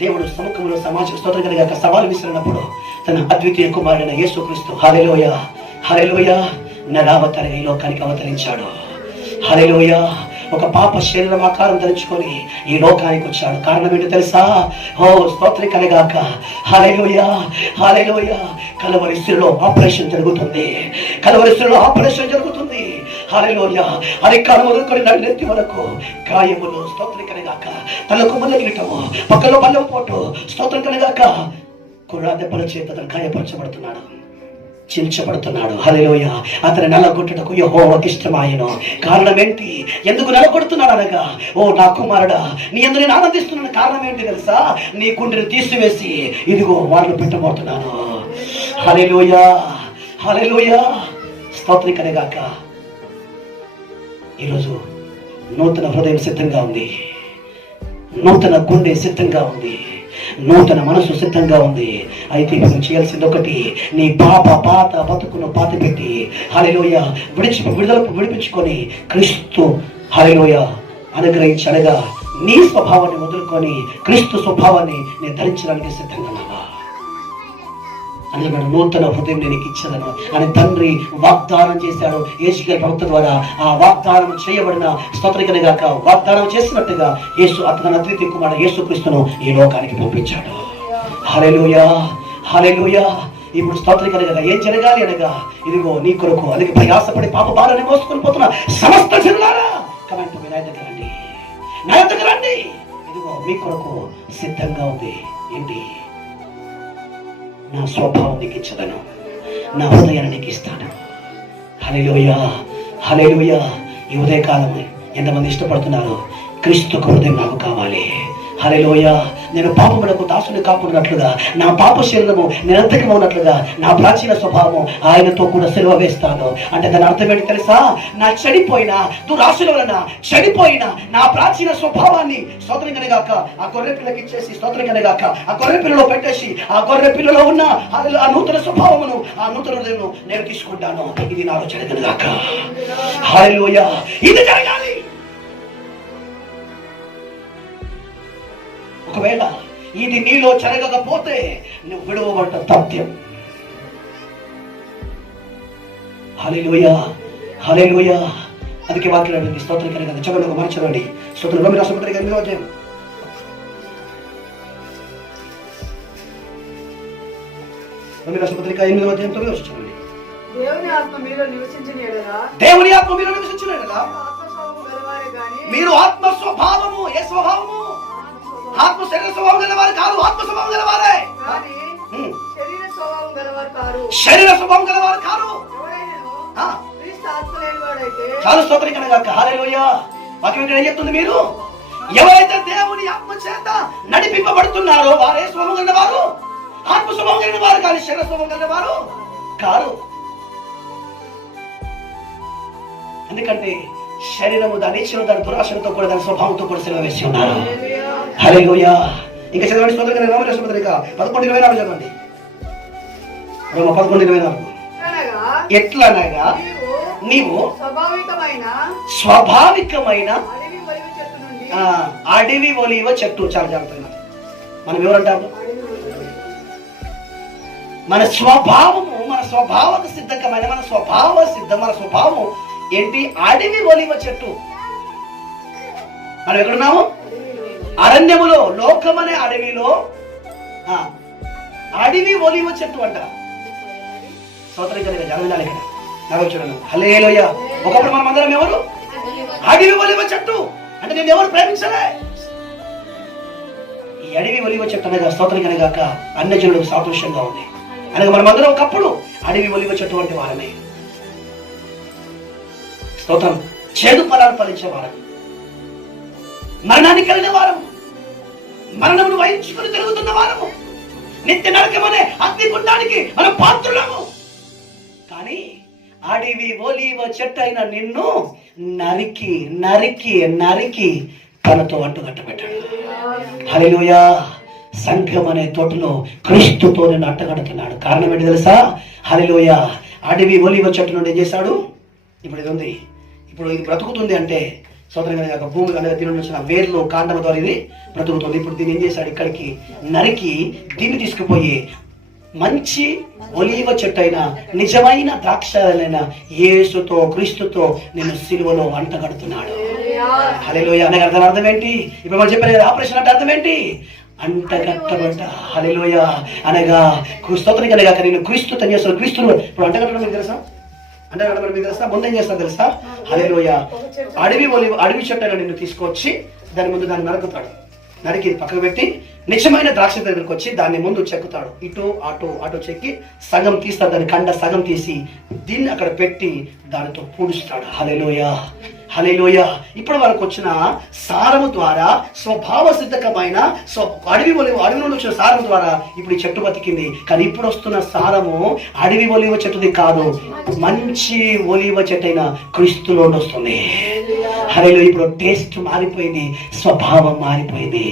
దేవుడు సముఖంలో సమాజం స్తోత్రకరిగాక సవాలు విసిరినప్పుడు తన అద్వితీయ కుమారుడైన యేసుక్రీస్తు హల్లెలూయా హల్లెలూయా నరావతారిగా ఈ లోకానికి అవతరించాడు. హల్లెలూయా. ఒక పాప శరీరం ఆకారం ధరించుకొని ఈ లోకానికి వచ్చాడు. కారణం ఏంటో తెలుసా? ఓ స్తోత్రకరిగాక హల్లెలూయా హల్లెలూయా. కలవరిస్త్రీలో ఆపరేషన్ జరుగుతుంది. కలవరిస్త్రీలో ఆపరేషన్ జరుగుతుంది. హల్లెలూయా. అరికాలు మొదలుకొని నెత్తి వరకు గాయములు స్తోత్రకరిగాక. తలకు మొదలుగిటము, పక్కలో బల్లెం పోటు స్తోత్రకరిగాక. కుర్రా దెబ్బల చేత అతను గాయపరచబడుతున్నాడు, చించబడుతున్నాడు. హల్లెలూయా. అతని నలగొట్టుటకు యెహోవాకి ఇష్టమాయెను. కారణం ఏంటి? ఎందుకు నలగొడుతున్నాడు అనగా, ఓ నా కుమారుడా, నీ ఎందుకు నేను ఆనందిస్తున్నాను. కారణం ఏంటి తెలుసా? నీ గుండెను తీసివేసి ఇదిగో వాళ్ళు పెట్టబోతున్నాను. హల్లెలూయా హల్లెలూయా. స్తోత్రకరిగాక. ఈరోజు నూతన హృదయం సిద్ధంగా ఉంది, నూతన గుండె సిద్ధంగా ఉంది, నూతన మనసు సిద్ధంగా ఉంది. అయితే మనం చేయాల్సింది ఒకటి, నీ పాత బతుకును పాతి పెట్టి హల్లెలూయా విడిపించుకొని క్రీస్తు హల్లెలూయా అనుగ్రహించడగా నీ స్వభావాన్ని వదులుకొని క్రీస్తు స్వభావాన్ని నేను ధరించడానికి సిద్ధంగా ఉన్నావా? అందుకని నూతన హృదయం నేను ఇచ్చాను అని తండ్రి వాగ్దానం చేశాడు యేసుక్రీస్తు ప్రవక్త ద్వారా. ఆ వాగ్దానం చేయబడిన స్తోత్రకరిగాక వాగ్దానం చేసినట్టుగా యేసు అతని అద్వితీయ కుమారుడు యేసుక్రీస్తును ఈ లోకానికి పంపించాడు. హల్లెలూయా హల్లెలూయా. ఇప్పుడు స్తోత్రకరిగాక ఏం జరగాలి అనగా, ఇదిగో నీ కొరకు అందుకే ప్రయాసపడి పాప భారాన్ని మోసుకొని పోతున్న సమస్త జనులారా కమెంట్ నా దగ్గర రండి, నా దగ్గర రండి. ఇదిగో మీ కొరకు సిద్ధంగా ఉంది. ఏంటి? నా స్వభావం నీకు ఇచ్చదను, నా హృదయాన్ని నీకు ఇస్తాను. హల్లెలూయా హల్లెలూయా. ఈ ఉదయకాలం ఎంతమంది ఇష్టపడుతున్నారు? క్రీస్తు హృదయం నాకు కావాలి. హల్లెలూయా. నేను పాపములకు దాసుని కాకున్నట్లుగా, నా పాప శరీరము నిరర్థకం ఉన్నట్లుగా నా ప్రాచీన స్వభావం ఆయనతో కూడా సిలువ వేస్తాను. అంటే దాని అర్థం ఏంటి తెలుసా? నా చెడిపోయిన దురాశల వలన చెడిపోయిన నా ప్రాచీన స్వభావాన్ని స్తోత్రకరిగాక ఆ గొర్రె పిల్లకి ఇచ్చేసి స్తోత్రకరిగాక ఆ గొర్రె పిల్లలో పెట్టేసి ఆ గొర్రె పిల్లలో ఉన్న ఆ నూతన స్వభావమును ఆ నూతన హృదయమును నేను తీసుకుంటాను. ఇది నాలో జరగనుగాక. హల్లెలూయా. ఇది జరగాలి. ఒకవేళ ఇది నీలో జరగకపోతే నువ్వు విడవబడ్డ తథ్యం. హల్లెలూయా హల్లెలూయా. అందుకే వాక్యం అడిగింది స్తోత్రకరిగాక. చదవండి, ఒక మాట చదవండి. స్తోత్రం రోమీ రాసిన పత్రిక 8వ అధ్యాయం. రోమీ రాసిన పత్రిక 8వ అధ్యాయం 9వ వచనం చదవండి. దేవుని ఆత్మ మీలో నివసించిన యెడల మీరు ఆత్మ స్వభావము ఏ స్వభావము? ఆత్మ శరీర స్వభావం గలవారు కాదు, ఆత్మ స్వభావం గలవారే. శరీర స్వభావం గలవారు కాదు. చాలు స్తోత్రకరిగాక. హల్లెలూయా. వాక్యం ఇక్కడ ఏం చెప్తుంది? మీరు ఎవరైతే దేవుని ఆత్మ చేత నడిపింపబడుతున్నారో వారే స్వభావం గలవారు. ఆత్మ స్వభావం కలిగిన వారు కానీ శరీర స్వభావం కలిగిన వారు కాదు. ఎందుకంటే శరీరము దాని ఇచ్చిన దాని దురాశలతో కూడా దాని స్వభావంతో కూడా సెలవు వేసి ఉన్నారు. హల్లెలూయా. ఇంకా చదవండి స్తోత్రకరిగాక. రోమీ రాసిన పత్రిక 11:24 చదవండి. రోమా 11:24. ఎట్లనగా నీవు స్వాభావికమైన అడవి ఒలివ చెట్టు. చాలా జాగ్రత్తగా మనం ఎవరంటాము? మన స్వభావము, మన స్వభావకు సిద్ధకమైన మన స్వభావం ఏంటి? అడవి ఒలివ చెట్టు. మనం ఎక్కడున్నాము? అరణ్యములో, లోకమనే అడవిలో అడవి ఒలివ చెట్టు అంట. స్తోత్రకరిగాక. జరగాలి ఇక్కడ నాకు చూడండి. హల్లెలూయా. ఒకప్పుడు మనం అందరం ఎవరు? అడవి ఒలివ చెట్టు. అంటే నేను ఎవరు ప్రేమించలే. ఈ అడవి ఒలివ చెట్టు అనగా స్తోత్రకరిగాక అన్యజనులకు సాదృశ్యంగా ఉంది. అనగా మనం అందరం ఒకప్పుడు అడవి ఒలివ చెట్టు వంటి వారమే. స్తోత్రం. చేదు ఫలాలు ఫలించే వారం, మరణాన్ని కలిగిన వారము, మరణమును వహించుకుని తిరుగుతున్న వారము, నిత్య నరకమనే అగ్నిగుండానికి మనం పాత్రులము. కానీ అడవి ఒలివ చెట్టు అయిన నిన్ను నరికి నరికి నరికి తనతో అంటుకట్టబెట్టాడు. హల్లెలూయా సంఘం అనే తోటలో క్రీస్తుతో నేను అంటగడుతున్నాడు. కారణం ఏంటి తెలుసా? హల్లెలూయా. అడవి ఒలివ చెట్టు నుండి ఏం చేశాడు? ఇప్పుడు ఇది ఉంది, ఇప్పుడు ఇది బ్రతుకుతుంది అంటే సోదరంగా భూమి అనేది దీని నుంచి వచ్చిన వేర్లు కాండం ద్వారా ఇది బ్రతుకుతుంది. ఇప్పుడు దీన్ని ఏం చేశాడు? ఇక్కడికి నరికి దీన్ని తీసుకుపోయి మంచి ఒలీవ చెట్టు అయిన నిజమైన ద్రాక్షలైన యేసుతో క్రీస్తుతో నేను సిలువలో అంటగడుతున్నాడు. హల్లెలూయా. అనగా అర్థం ఏంటి? ఇప్పుడు మనం చెప్పిన ఆపరేషన్ అంటే అర్థం ఏంటి? అంటగట్టబడ్డ. హల్లెలూయా. అనగా స్తోత్రం కనుక నేను క్రీస్తు తను చేస్తాను. క్రీస్తును ఇప్పుడు అంటగట్టడం మీకు తెలుసా? అంటగట్టడం మీకు తెలుసా? ముందేం చేస్తాను తెలుసా? హల్లెలూయా. అడవి చెట్టు నిన్ను తీసుకొచ్చి దాని ముందు దాన్ని నరుకుతాడు. నరికి పక్కకు పెట్టి నిజమైన ద్రాక్ష దగ్గరికి వచ్చి దాన్ని ముందు చెక్కుతాడు. ఇటు అటు అటు చెక్కి సగం తీస్తాడు, దాని కండ సగం తీసి దీన్ని అక్కడ పెట్టి దానితో పూడుస్తాడు. హల్లెలూయా. హల్లెలూయా. ఇప్పటి వరకు వచ్చిన సారము ద్వారా స్వభావ సిద్ధకమైన అడవి నుండి వచ్చిన సారం ద్వారా ఇప్పుడు ఈ చెట్టు బతికింది. కానీ ఇప్పుడు వస్తున్న సారము అడవి ఒలివ చెట్టుది కాదు, మంచి ఒలివ చెట్టు అయిన క్రీస్తులో వస్తుంది. హల్లెలూయా. ఇప్పుడు టేస్ట్ మారిపోయింది, స్వభావం మారిపోయింది.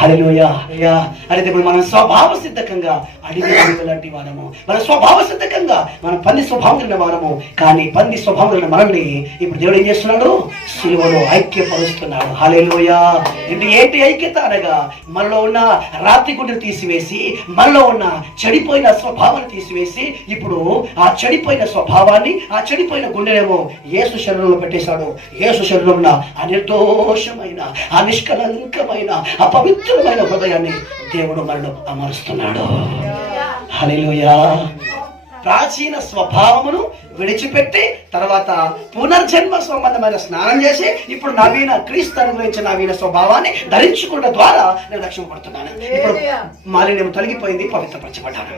హల్లెలూయా. అయితే ఇప్పుడు మనం స్వభావ సిద్ధకంగా అడిగి లాంటి వారము, మన స్వభావ సిద్ధకంగా మనం పంది స్వభావం కలిగిన వారము. కానీ పంది స్వభావం కలిగిన మనల్ని ఇప్పుడు దేవుడు ఏం చేస్తున్నాడు? సిలువలో ఐక్యపరుస్తున్నాడు. హల్లెలూయా. ఏంటి ఐక్యత అనగా మనలో ఉన్న రాత్రి గుండెను తీసివేసి మనలో ఉన్న చెడిపోయిన స్వభావాన్ని తీసివేసి ఇప్పుడు ఆ చెడిపోయిన స్వభావాన్ని, ఆ చెడిపోయిన గుండెనేమో యేసు శరీరంలో పెట్టేశాడు. యేసు శరీరంలో ఉన్న అనిర్దోషమైన, నిష్కలంకమైన, అపవిత్రమైన హృదయాన్ని దేవుడు మనలో అమరుస్తున్నాడు. హల్లెలూయా. ప్రాచీన స్వభావమును విడిచిపెట్టి తర్వాత పునర్జన్మ సంబంధమైన స్నానం చేసి ఇప్పుడు నవీన క్రీస్తు అనుగ్రహించిన నవీన స్వభావాన్ని ధరించుకున్న ద్వారా నేను రక్షింపబడుతున్నాను. ఇప్పుడు మాలిన్యం తొలగిపోయింది, పవిత్రపరచబడ్డాను.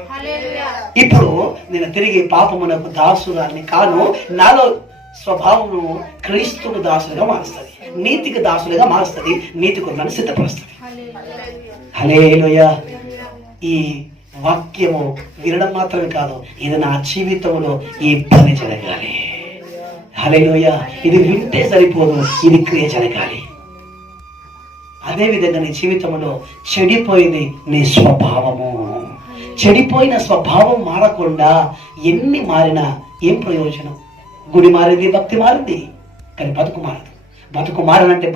ఇప్పుడు నేను తిరిగి పాపమునకు దాసురాన్ని కాను. నాలో స్వభావము క్రీస్తుకు దాసులుగా మారుస్తుంది, నీతికి దాసులుగా మారుస్తుంది, నీతి కొరకు సిద్ధపరుస్తుంది. హల్లెలూయా. ఈ వాక్యము వినడం మాత్రమే కాదు, ఇది నా జీవితంలో ఈ పని జరగాలి. హల్లెలూయా. ఇది వింటే సరిపోదు, ఇది క్రియ జరగాలి. అదేవిధంగా నీ జీవితంలో చెడిపోయింది నీ స్వభావము. చెడిపోయిన స్వభావం మారకుండా ఎన్ని మారినా ఏం ప్రయోజనం? గుడి మారింది, భక్తి మారింది, కానీ బతుకు మారదు. బతుకు మారనంటే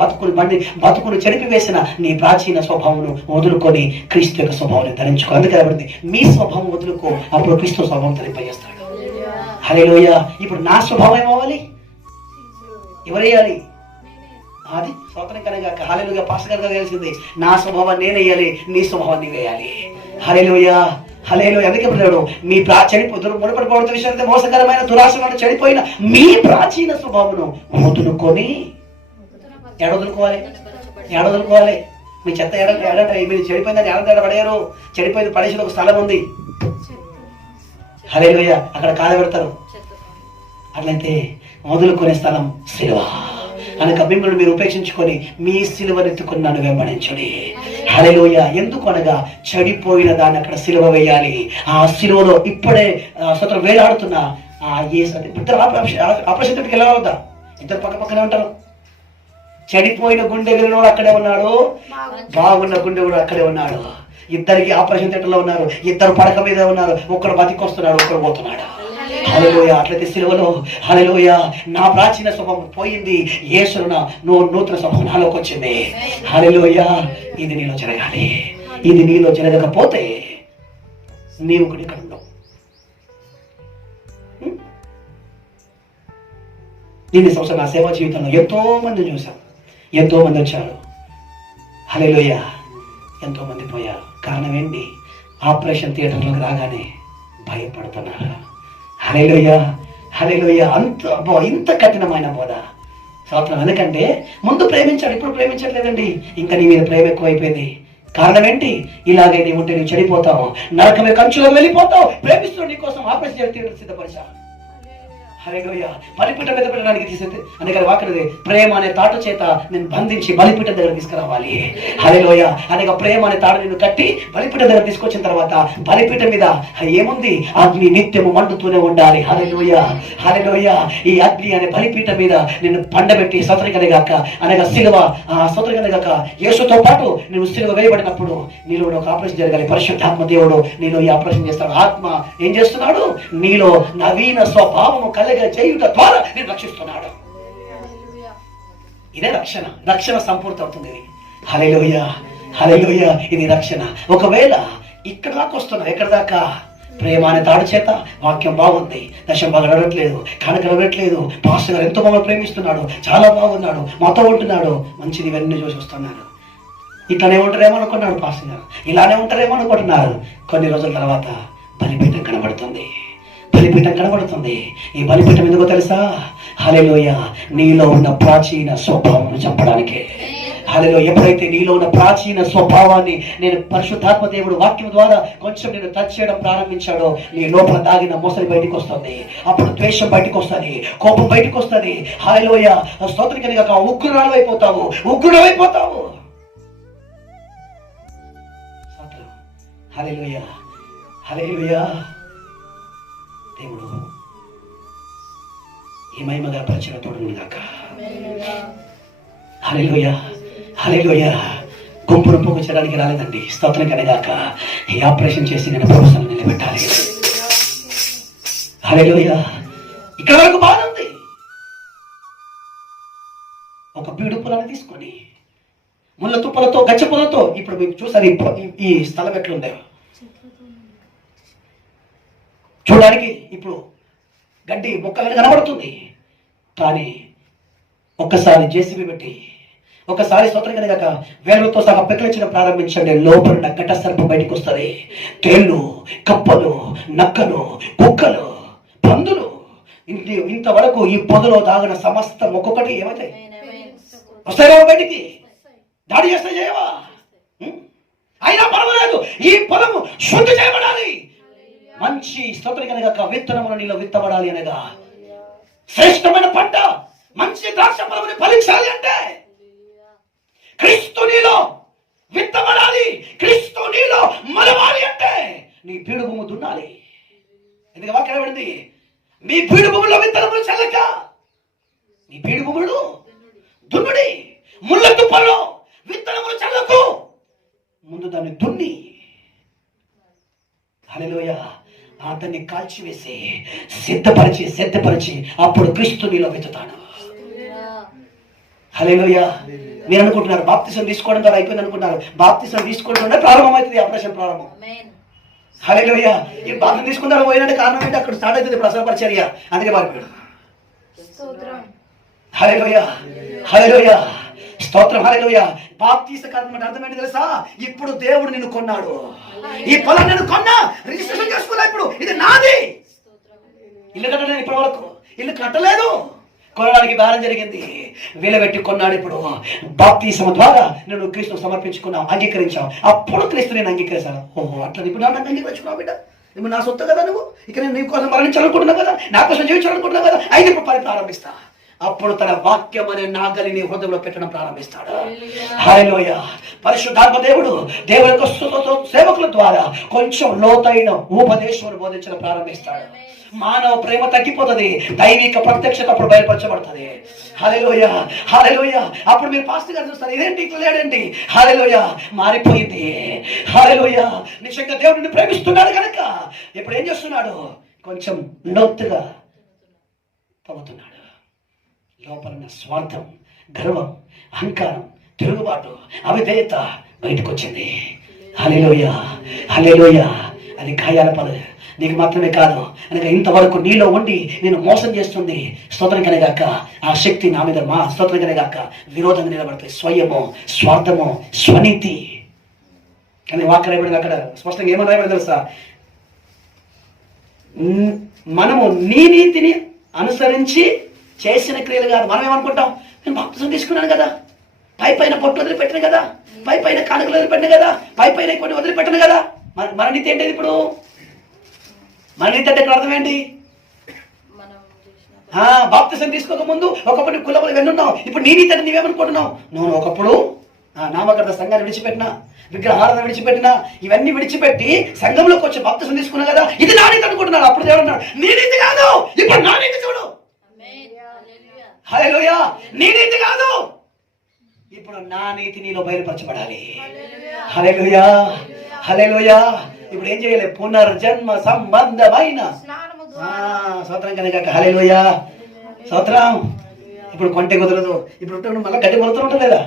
బతుకును చెడిపివేసిన నీ ప్రాచీన స్వభావమును వదులుకొని క్రీస్తు యొక్క స్వభావాన్ని ధరించుకో. అందుకే కాబట్టి మీ స్వభావం వదులుకో, అప్పుడు క్రీస్తు స్వభావం ధరింపజేస్తాడు. హల్లెలూయా. ఇప్పుడు నా స్వభావం ఏమవ్వాలి? ఎవరేయాలి? అది స్వతంత్రం కనుక హల్లెలూయా. పాస్టర్ గారు తెలిసింది, నా స్వభావం నేనేయాలి, నీ స్వభావాన్ని వేయాలి. హల్లెలూయా. హల్లెలూయా. అందుకే చెప్పాడు, మీ మునపడిపోవడం విషయం మోసకరమైన దురాశలను చెడిపోయిన మీ ప్రాచీన స్వభావమును వదులుకొని ఏడవదులుకోవాలి. మీ చెత్త మీరు చెడిపోయిందని ఏడ పడేయరు. చెడిపోయింది పడేసిన ఒక స్థలం ఉంది. హల్లెలూయా. అక్కడ కాలబెడతారు. అట్లయితే వదులుకునే స్థలం సిలువ. కనుక మిమ్మల్ని మీరు ఉపేక్షించుకొని మీ సిలువనెత్తుకుని నన్ను వెంబడించుడి. హల్లెలూయా. ఎందుకు అనగా చెడిపోయిన దాన్ని అక్కడ సిలువ వేయాలి. ఆ సిలువలో ఇప్పుడే స్వతం వేలాడుతున్న ఇద్దరు ఆపరేషన్ వెళ్ళవద్దా? ఇద్దరు పక్క పక్కనే ఉంటారు. చెడిపోయిన గుండె వెళ్ళినోడు అక్కడే ఉన్నాడు, బాగున్న గుండె కూడా అక్కడే ఉన్నాడు. ఇద్దరికి ఆపరేషన్ థియేటర్లో ఉన్నారు, ఇద్దరు పడక మీద ఉన్నారు. ఒకడు బతికొస్తున్నాడు, ఒకడు పోతున్నాడు. హల్లెలూయా. అట్లయితే సిలువలో హల్లెలూయా నా ప్రాచీన స్వభావం పోయింది, యేసున నూతన స్వభావం నాలోకి వచ్చింది. హల్లెలూయా. ఇది నీలో జరగాలి. ఇది నీలో జరగకపోతే నీవు కూడా ఇక్కడ ఉండవు. దీన్ని సంవత్సరం నా సేవా జీవితంలో ఎంతో మంది చూశాను, ఎంతో మంది వచ్చారు. హల్లెలూయా. ఎంతో మంది పోయారు. కారణం ఏంటి? ఆపరేషన్ థియేటర్లోకి రాగానే భయపడుతున్నారు. హల్లెలూయా. హల్లెలూయా. ఇంత కఠినమైన బోధ స్తోత్రం. ఎందుకంటే ముందు ప్రేమించాడు, ఇప్పుడు ప్రేమించట్లేదండి. ఇంకా నీ మీద ప్రేమ ఎక్కువైపోయింది. కారణం ఏంటి? ఇలాగే నీ ఉంటే నువ్వు చెడిపోతావు, నరకమే కంచులో వెళ్ళిపోతావు. ప్రేమిస్తున్నాడు నీ కోసం ఆపరేషన్ థియేటర్ సిద్ధపరిచావు. హల్లెలూయా. బలిపీఠం మీద పెట్టడానికి తీసేది అందుకే వాక్యది ప్రేమ అనే తాటు చేత నేను బంధించి బలిపీఠం దగ్గర తీసుకురావాలి. హల్లెలూయా. అనేక ప్రేమ అనే తాడు నేను కట్టి బలిపీఠం దగ్గర తీసుకొచ్చిన తర్వాత బలిపీఠం మీద ఏముంది? అగ్ని నిత్యము మండుతూనే ఉండాలి. హల్లెలూయా. హల్లెలూయా. ఈ అగ్ని అనే బలిపీఠం మీద నిన్ను పండబెట్టి స్తోత్రకనగాక అనగా సిలువ స్తోత్రకనగాక యేసుతో పాటు నువ్వు సిలువ వేయబడినప్పుడు నీలో ఒక ఆపరేషన్ జరగాలి. పరిశుద్ధాత్మ దేవుడు నీలో ఈ ఆపరేషన్ చేస్తాడు. ఆత్మ ఏం చేస్తున్నాడు? నీలో నవీన స్వభావము కలిగ చేయుట ద్వారా నేను రక్షిస్తున్నాడు. ఇదే రక్షణ. రక్షణ సంపూర్తి అవుతుంది. హల్లెలూయా. హల్లెలూయా. ఇది రక్షణ. ఒకవేళ ఇక్కడ దాకా వస్తున్నావు, ఎక్కడ దాకా? ప్రేమ అనే తాడు చేత వాక్యం బాగుంది, దశం బాగా అడగట్లేదు, కనుక అడగట్లేదు, పాస్టర్ గారు ఎంతో మమ్మల్ని ప్రేమిస్తున్నాడు, చాలా బాగున్నాడు, మాతో ఉంటున్నాడు, మంచిది, ఇవన్నీ చూసి వస్తున్నాడు. ఇట్లానే ఉంటారేమో అనుకున్నాడు పాస్టర్ గారు, ఇలానే ఉంటారేమో అనుకుంటున్నారు. కొన్ని రోజుల తర్వాత బలిపీఠం కనబడుతుంది. బలిపీఠం కనబడుతుంది. ఈ బలిపీఠం ఎందుకో తెలుసా? హల్లెలూయా. నీలో ఉన్న ప్రాచీన స్వభావం చంపడానికే. హల్లెలూయా. ఎప్పుడైతే నీలో ఉన్న ప్రాచీన స్వభావాన్ని నేను పరిశుద్ధాత్మ దేవుడు వాక్యం ద్వారా కొంచెం నేను టచ్ చేయడం ప్రారంభించాడో నీ లోపల దాగిన మోసలి బయటికి వస్తుంది. అప్పుడు ద్వేషం బయటికి వస్తుంది, కోపం బయటికి వస్తుంది. హల్లెలూయా. స్తోత్రం కనుక ఉగ్రురాలు అయిపోతావు, ఉగ్రుడైపోతావు. హల్లెలూయా. హల్లెలూయా. దేవుడు ఈ మహిమగా పరిచయ తోడును గాక. హల్లెలూయా. హల్లెలూయా. గుంపును పోగొచ్చడానికి రాలేదండి. స్తోత్రం కనగాక ఈ ఆపరేషన్ చేసి నేను ప్రొఫెసర్ నిలబెట్టాలి. హల్లెలూయా. ఇక్కడ వరకు బాగుంది. ఒక బీడు పులాన్ని తీసుకొని ముళ్ళ తుప్పలతో గచ్చ పుల్లతో ఇప్పుడు మీకు చూసారు ఈ స్థలం ఎట్లుందో చూడడానికి ఇప్పుడు గడ్డి మొక్కలు కనబడుతుంది. కానీ ఒక్కసారి జేసీబీ పెట్టి ఒకసారి స్తోత్రం కనుక వేలతో సహా పెక్కలించడం ప్రారంభించండి. లోపల గడ్డ సర్పం బయటకు వస్తుంది. తేళ్లు, కప్పలు, నక్కలు, కుక్కలు, పందులు, ఇంతవరకు ఈ పొదలో దాగిన సమస్తం ఒక్కొక్కటి ఏమవుతాయి? వస్తాయా బయటికి? దాడి చేస్తే చేయవా? అయినా పర్వాలేదు. ఈ పొలము శుద్ధి చేయబడాలి. మంచి స్తోత్రం కనుక విత్తనములు నీలో విత్తబడాలి అనగా శ్రేష్టమైన పంట మంచి ద్రాక్ష ఫలముని ఫలించాలి అంటే క్రీస్తు నీలో విత్తబడాలి. క్రీస్తు నీలో మలవాలి అంటే నీ బీడు భూమి దున్నాలి. ఎందుకు వాక్యం పడింది? మీ బీడు భూమిలో విత్తనములు చల్లక నీ బీడు భూములు దున్నుడి. ముళ్ళ తుప్పల్లో విత్తనములు చల్లకు. ముందు దాన్ని దున్ని హల్లెలూయా అతన్ని కాల్చివేసి సిద్ధపరిచి అప్పుడు క్రీస్తు నీలో విత్తుతాడు. హల్లెలూయా. మీరు అనుకుంటున్నారు బాప్తిసం తీసుకోవడం ద్వారా అయిపోయింది అనుకుంటున్నారు. బాప్తిసం తీసుకోవడం ద్వారా ప్రారంభమవుతుంది ఆపరేషన్ ప్రారంభం. హల్లెలూయా. ఈ బాప్తిసం తీసుకున్నారు పోయినట్టు కారణం ఏంటి? అక్కడ స్టార్ట్ అవుతుంది ప్రసవ పరిచర్య. అందుకే మారిపోయాడు. హల్లెలూయా. హల్లెలూయా. స్తోత్రం. హల్లెలూయా. బాప్తిసం కారణం అంటే అర్థం ఏంటి తెలుసా? ఇప్పుడు దేవుడు నిన్ను కొన్నాడు. ఈ పొలం నేను కొన్నా, రిజిస్ట్రేషన్ చేసుకోలే. ఇప్పుడు ఇది నాది. ఇల్లు కట్టలేదు. ఇప్పటి వరకు ఇల్లు కట్టలేదు. కొనడానికి బేరం జరిగింది. వీలబెట్టి కొన్నాడు. ఇప్పుడు బాప్తిసం ద్వారా నేను క్రీస్తు సమర్పించుకున్నావు, అంగీకరించావు. అప్పుడు క్రీస్తు నేను అంగీకరించాను. ఓహో అట్లా ఇప్పుడు నన్ను అంగీకరించుకున్నావు బిడ్డ. ఇప్పుడు నా సొత్తు కదా నువ్వు. ఇక నేను నీ కోసం మరణించాలనుకుంటున్నావు కదా, నా కోసం జీవించాలనుకుంటున్నావు కదా. అయితే ఇప్పుడు పని ప్రారంభిస్తా. అప్పుడు తన వాక్యం అనే నాగలి నీ హృదయంలో పెట్టడం ప్రారంభిస్తాడు. హల్లెలూయా. పరిశుద్ధాత్మ దేవుడు దేవుని యొక్క సేవకుల ద్వారా కొంచెం లోతైన ఉపదేశం బోధించడం ప్రారంభిస్తాడు. మానవ ప్రేమ తగ్గిపోతుంది. దైవిక ప్రత్యక్షత అప్పుడు బయలుపరచబడుతుంది. హల్లెలూయా. హల్లెలూయా. అప్పుడు మీరు పాస్టర్ గారు చూస్తారు, ఇదేంటి ఇట్లా లేడండి. హల్లెలూయా. మారిపోయింది. హల్లెలూయా. నిజంగా దేవుడిని ప్రేమిస్తున్నాడు కనుక ఇప్పుడు ఏం చేస్తున్నాడు? కొంచెం లోతుగా తవ్వుతున్నాడు. లోపల స్వార్థం, గర్వం, అహంకారం, తిరుగుబాటు, అవిధేయత బయటకు వచ్చింది. హల్లెలూయా. హల్లెలూయా. అది గాయాల పలు నీకు మాత్రమే కాదు అనగా ఇంతవరకు నీలో ఉండి నేను మోసం చేస్తుంది. స్తోత్రం కనగాక ఆ శక్తి నా మీద మా స్తోత్రం కనగాక విరోధంగా నిలబడతాయి. స్వయము, స్వార్థము, స్వనీతి. కానీ వాక్యం రాయబడింది అక్కడ స్పష్టంగా ఏమని రాయబడింది తెలుసా? మనము నీ నీతిని అనుసరించి చేసిన క్రియలు కాదు. మనం ఏమనుకుంటాం? నేను బాప్తిసం తీసుకున్నాను కదా, పైన పొట్టు వదిలిపెట్టిన కదా, పైన కానుకలు వదిలిపెట్టిన కదా, పైన కొన్ని వదిలిపెట్టిన కదా. మన నీతి ఏంటి ఇప్పుడు? మన నీతి అంటే ఇక్కడ అర్థం ఏంటి? బాప్తిసం తీసుకోక ముందు ఒకప్పుడు కులములు ఇవన్నున్నావు, ఇప్పుడు నీ నీతి అంటే నీవేమనుకుంటున్నావు? నువ్వు ఒకప్పుడు నామకర్త సంఘాన్ని విడిచిపెట్టినా, విగ్రహాలను విడిచిపెట్టినా, ఇవన్నీ విడిచిపెట్టి సంఘంలోకి వచ్చి బాప్తిసం తీసుకున్నా కదా, ఇది నా నీతి అనుకుంటున్నాడు. అప్పుడు దేవుడు అన్నాడు, నీ నీతి కాదు, ఇప్పుడు నా నీతి చూడు. హల్లెలూయా. నీ నీతి కాదు, ఇప్పుడు నా నీతి నీలో బయలుపరచబడాలి. హల్లెలూయా, హల్లెలూయా. ఇప్పుడు ఏం చేయాలి? పునర్జన్మ సంబంధమైన స్తోత్రం కనుక. హల్లెలూయా, స్తోత్రం. ఇప్పుడు కొంటె కుదరదు. ఇప్పుడు మళ్ళీ గడ్డి మొలుతూ ఉంటుంది లేదా?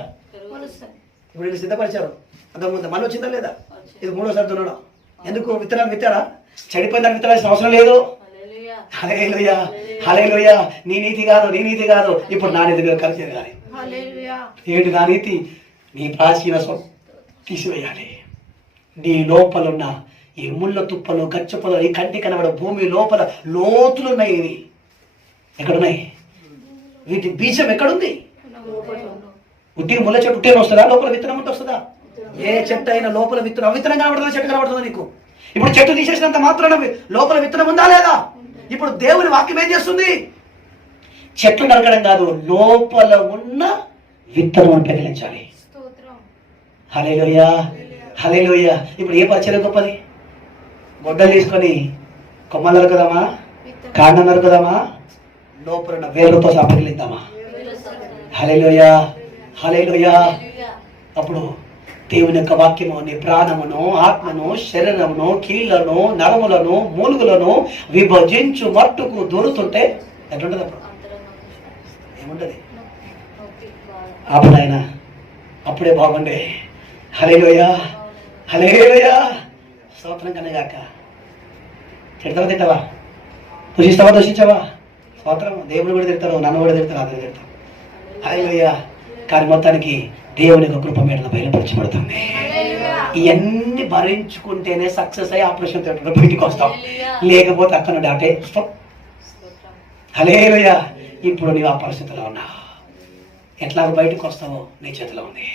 ఇప్పుడు వీళ్ళు సిద్ధపరిచారు, అంతకుముందు మళ్ళీ వచ్చిందా లేదా? ఇది 3వసారి దున్నడం. ఎందుకు? విత్తనాలు విత్తారా? చెడిపోయిన దాన్ని విత్తనాల్సిన అవసరం లేదు. హల్లెలూయా, హల్లెలూయా. నీ నీతి కాదు, నీ నీతి కాదు, ఇప్పుడు నా నీతి కలిసి జరగాలి. ఏంటి నా నీతి? నీ ప్రాచీన తీసివేయాలి. నీ లోపలున్న ఈ ముళ్ళ తుప్పలు, గచ్చపలు, ఈ కంటి కనబడ భూమి లోపల లోతులున్నాయి. ఇవి ఎక్కడున్నాయి? వీటి బీజం ఎక్కడుంది? ఉట్టిగా ముళ్ళ చెట్టు ఉట్టిగా వస్తుందా? లోపల విత్తనం ఉంటే వస్తుందా? ఏ చెట్టు అయినా లోపల విత్తనం, విత్తనం కనబడుతుందా? చెట్టు కనబడుతుందా నీకు? ఇప్పుడు చెట్టు తీసేసినంత మాత్రాన లోపల విత్తనం ఉందా లేదా? ఇప్పుడు దేవుని వాక్యం ఏం చేస్తుంది? చెట్లు నరకడం కాదు, లోపల ఉన్న విత్తనం పెగిలించాలి. హల్లెలూయా, హల్లెలూయా. ఇప్పుడు ఏ పరిచయం గొప్పది? గొడ్డలు తీసుకొని కొమ్మలు నరుకుదామా? కాండం నరుకుదామా? లోపల ఉన్న వేర్లతో పెగిలిద్దామా? హల్లెలూయా, హల్లెలూయా. అప్పుడు దేవుని యొక్క వాక్యము నీ ప్రాణమును, ఆత్మను, శరీరమును, కీళ్లను, నరములను, మూలుగులను విభజించు మట్టుకు దూరుతుంటే ఎట్లుంటది? అప్పుడు ఏముంటది? అప్పుడు ఆయన అప్పుడే బాగుండే. హల్లెలూయా, హల్లెలూయా. స్తోత్రం కనగాక. తిడతావా? తింటావా? పూజిస్తావా? దూషించావా? స్తోత్రం. దేవుడు కూడా తిడతాడు, నన్ను కూడా తిడతాడు, అదే తిడతాడు. హల్లెలూయా. కానీ మొత్తానికి దేవుని యొక్క కృప మీద బయలుపరచబడుతుంది. ఇవన్నీ భరించుకుంటేనే సక్సెస్ అయ్యి ఆపరేషన్ థియేటర్ బయటికి వస్తాం, లేకపోతే అక్కడ నుండి అటే వస్తాం. హల్లెలూయా. ఇప్పుడు నీవు ఆ పరిస్థితిలో ఉన్నావు. ఎట్లా బయటకు వస్తావో నీ చేతిలో ఉంది.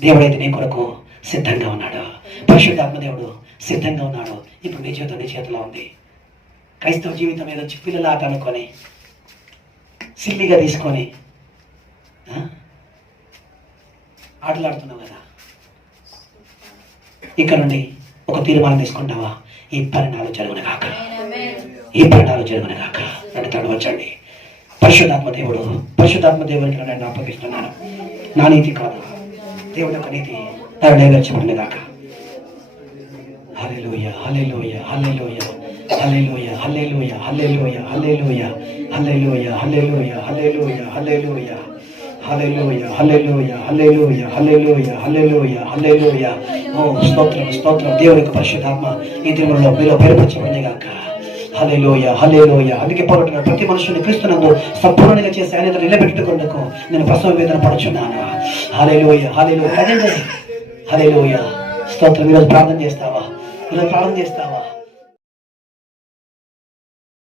దేవుడైతే నీ కొరకు సిద్ధంగా ఉన్నాడు. పరిశుద్ధాత్మ దేవుడు సిద్ధంగా ఉన్నాడు. ఇప్పుడు నీ చేతిలో ఉంది. క్రైస్తవ జీవితం ఏదో పిల్లల ఆట అనుకొని సిల్లిగా తీసుకొని ఆటలాడుతున్నావు కదా. ఇక్కడ నుండి ఒక తీర్మానం తీసుకుంటావా? ఈ పరిణామాలు జరుగును కాక, ఈ పరిణామాలు జరుగును కాక. నడుతాడు వచ్చండి. పరిశుద్ధాత్మ దేవుడికి నేను అప్పగిస్తున్నాను. నా నీతి కాదు, దేవుడి యొక్క నీతి నెరవేర్చబడిన కాక. హల్లెలూయా, హల్లెలూయా, హల్లెలూయా, హల్లెలూయా, హల్లెలూయా, హల్లెలూయా, హల్లెలూయా, హల్లెలూయా, హల్లెలూయా, హల్లెలూయా, హల్లెలూయా, హల్లెలూయా, హల్లెలూయా, హల్లెలూయా, హల్లెలూయా, హల్లెలూయా, హల్లెలూయా. ఓ స్తోత్రం, స్తోత్రం. దేవుడి యొక్క పరిశుద్ధాత్మ ఈ దేవుడిలో మీలో బయలుపరచబడింది గాక. హల్లెలూయా, హల్లెలూయా. అందుకే పౌరుడు ప్రతి మనుషుని క్రీస్తునందు సంపూర్ణంగా చేసి ఆయన నిలబెట్టుకుందుకు నేను ప్రసవ వేదన పడుచున్నాను. హల్లెలూయా, హల్లెలూయా. అదే హల్లెలూయా, స్తోత్రం. ఈరోజు ప్రార్థన చేస్తావా? ఈరోజు ప్రార్థన చేస్తావా?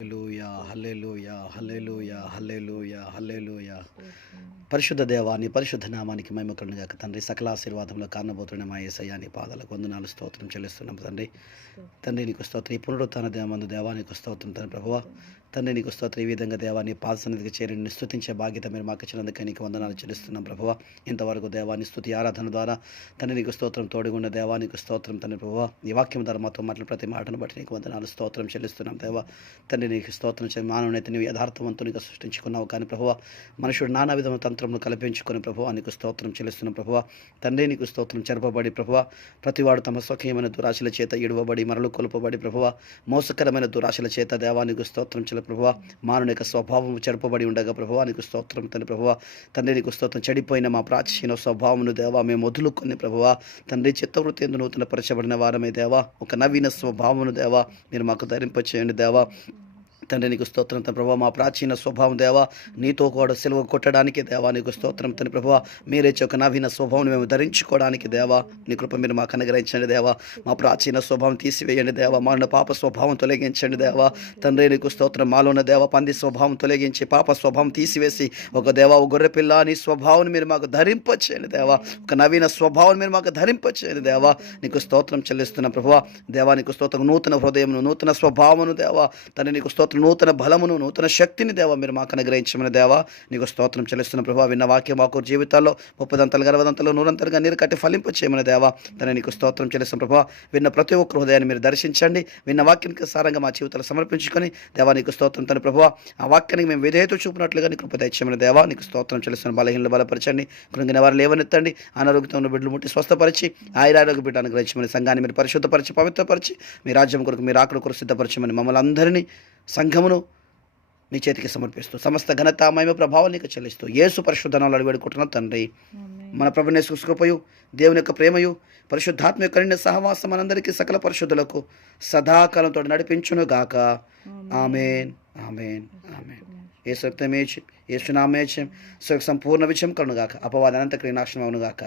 హల్లెలూయా, హల్లెలూయా, హల్లెలూయా, హల్లెలూయా, హల్లెలూయా. పరిశుద్ధ దేవాన్ని పరిశుద్ధ నామానికి మహిమ కలుగుగాక. తండ్రి సకల ఆశీర్వాదంలో కారణబోతున్న మా యేసయ్య నీ పాదాలకు వందనాలు, స్తోత్రం చెల్లిస్తున్నాం తండ్రి. తండ్రి నీకు స్తోత్రం. ఈ పునరుత్థాన దేవామందు దేవానికి స్తోత్రం తండ్రి ప్రభువా. తండ్రి నీకు స్తోత్రం. ఈ విధంగా దేవాన్ని పాద సన్నిధికి చేరి నిన్ను స్తుతించే బాధ్యత మీరు మాకు ఇచ్చినందుకే నీకు వందనాలు చెల్లిస్తున్నాం ప్రభువా. ఇంతవరకు దేవాన్ని స్తుతి ఆరాధన ద్వారా తండ్రి నీకు స్తోత్రం. తోడుగున్న దేవానికి స్తోత్రం తండ్రి ప్రభువా. ఈ వాక్యం ద్వారా మాతో మాటలు ప్రతి మాటను బట్టి నీకు వందనాలు, స్తోత్రం చెల్లిస్తున్నాం దేవా. తండ్రి నీకు స్తోత్రం. మానవునైతే నీవు యథార్థవంతునిగా సృష్టించుకున్నావు, కానీ ప్రభువా మనుషుడు నానా విధమైన తంత్రములు కల్పించుకుని ప్రభువా నీకు స్తోత్రం చెల్లిస్తున్నాం ప్రభువా. తండ్రి నీకు స్తోత్రం. చెరపబడి ప్రభువా ప్రతివాడు తమ స్వకీయమైన దురాశల చేత ఇడువబడి మరలు కొలుపబడి ప్రభువా మోసకరమైన దురాశల చేత దేవానికి స్తోత్రం చెల్లి ప్రభువా. మానవుని యొక్క స్వభావం చెరపబడి ఉండగా ప్రభువా నీకు స్తోత్రం తండ్రి ప్రభువా. తండ్రి నీకు స్తోత్రం. చెడిపోయిన మా ప్రాచీన స్వభావమును దేవా మేము వదులుకొని ప్రభువా తండ్రి చిత్తవృత్తి ఎందు నూతన పరచబడిన వారమే దేవా. ఒక నవీన స్వభావమును దేవా మీరు మాకు ధరింపచేయండి దేవా. తండ్రి నీకు స్తోత్రం తండ్రి ప్రభువా. మా ప్రాచీన స్వభావం దేవా నీతో కూడా సిలువ కొట్టడానికి దేవా నీకు స్తోత్రం తండ్రి ప్రభువా. మీరే ఒక నవీన స్వభావం మేము ధరించుకోవడానికి దేవా నీ కృప మీరు మాకు అనుగ్రహించండి దేవా. మా ప్రాచీన స్వభావం తీసివేయండి దేవా. మా పాప స్వభావం తొలగించండి దేవా. తండ్రి నీకు స్తోత్రం. మాలో ఉన్న దేవా పంది స్వభావం తొలగించి పాప స్వభావం తీసివేసి ఒక దేవా ఒక గొర్రె పిల్ల నీ స్వభావం మీరు మాకు ధరింపచేయండి దేవా. ఒక నవీన స్వభావం మీరు మాకు ధరింపచేయండి దేవా. నీకు స్తోత్రం చెల్లిస్తున్న ప్రభువా. దేవా నీకు స్తోత్రం. నూతన హృదయం, నూతన స్వభావమును దేవా తండ్రి నీకు స్తోత్రం స్తోత్రం. నూతన బలమును, నూతన శక్తిని దేవా మీరు మాకు అనుగ్రహించమని దేవా నీకు స్తోత్రం చెల్లిస్తున్న ప్రభావ. విన్న వాక్యం మాకు జీవితాల్లో 30దంతలుగా 60దంతలుగా 100ంతలుగా నీరు కట్టి ఫలింప చేయమని దేవా తన నీకు స్తోత్రం చెల్లిస్తున్న ప్రభావ. విన్న ప్రతి ఒక్క హృదయాన్ని మీరు దర్శించండి. విన్న వాక్యానికి సారంగా మా జీవితాలు సమర్పించుకొని దేవా నీకు స్తోత్రం తన ప్రభావ. ఆ వాక్యానికి మేము విధేయత చూపినట్లుగా నీకు కృప దయచేయమని దేవా నీకు స్తోత్రం చెల్లిస్తున్న. బలహీనలు బలపరచండి, కృంగిన వారు లేవనెత్తండి, అనారోగ్యంతో ఉన్న బిడ్డలు ముట్టి స్వస్థపరిచి ఆయురారోగ్య బిడ్డ అనుగ్రహించమని, సంఘాన్ని మీరు పరిశుద్ధపరిచి పవిత్రపరిచి మీ రాజ్యం కొరకు మీరు ఆకలి కొరకు సిద్ధపరచమని మమ్మల్ని అందరినీ సంఘమును మీ చేతికి సమర్పిస్తూ సమస్త ఘనత మహిమ ప్రభావం నీకు చెల్లిస్తూ యేసు పరిశుద్ధ నామములో వేడుకుంటున్నాం తండ్రి. మన ప్రభుని యేసు కృపయు, దేవుని యొక్క ప్రేమయు, పరిశుద్ధాత్మ యొక్క నిండు సహవాసం మనందరికీ సకల పరిశుద్ధులకు సదాకాలంతో నడిపించును గాక. ఆమేన్, ఆమేన్, ఆమేన్. యేసు రక్తమే యేసు నామమే సుఖ సంపూర్ణ విజయం కలుగును గాక. అపవాది అనంత క్రియ నాశనం అవును గాక.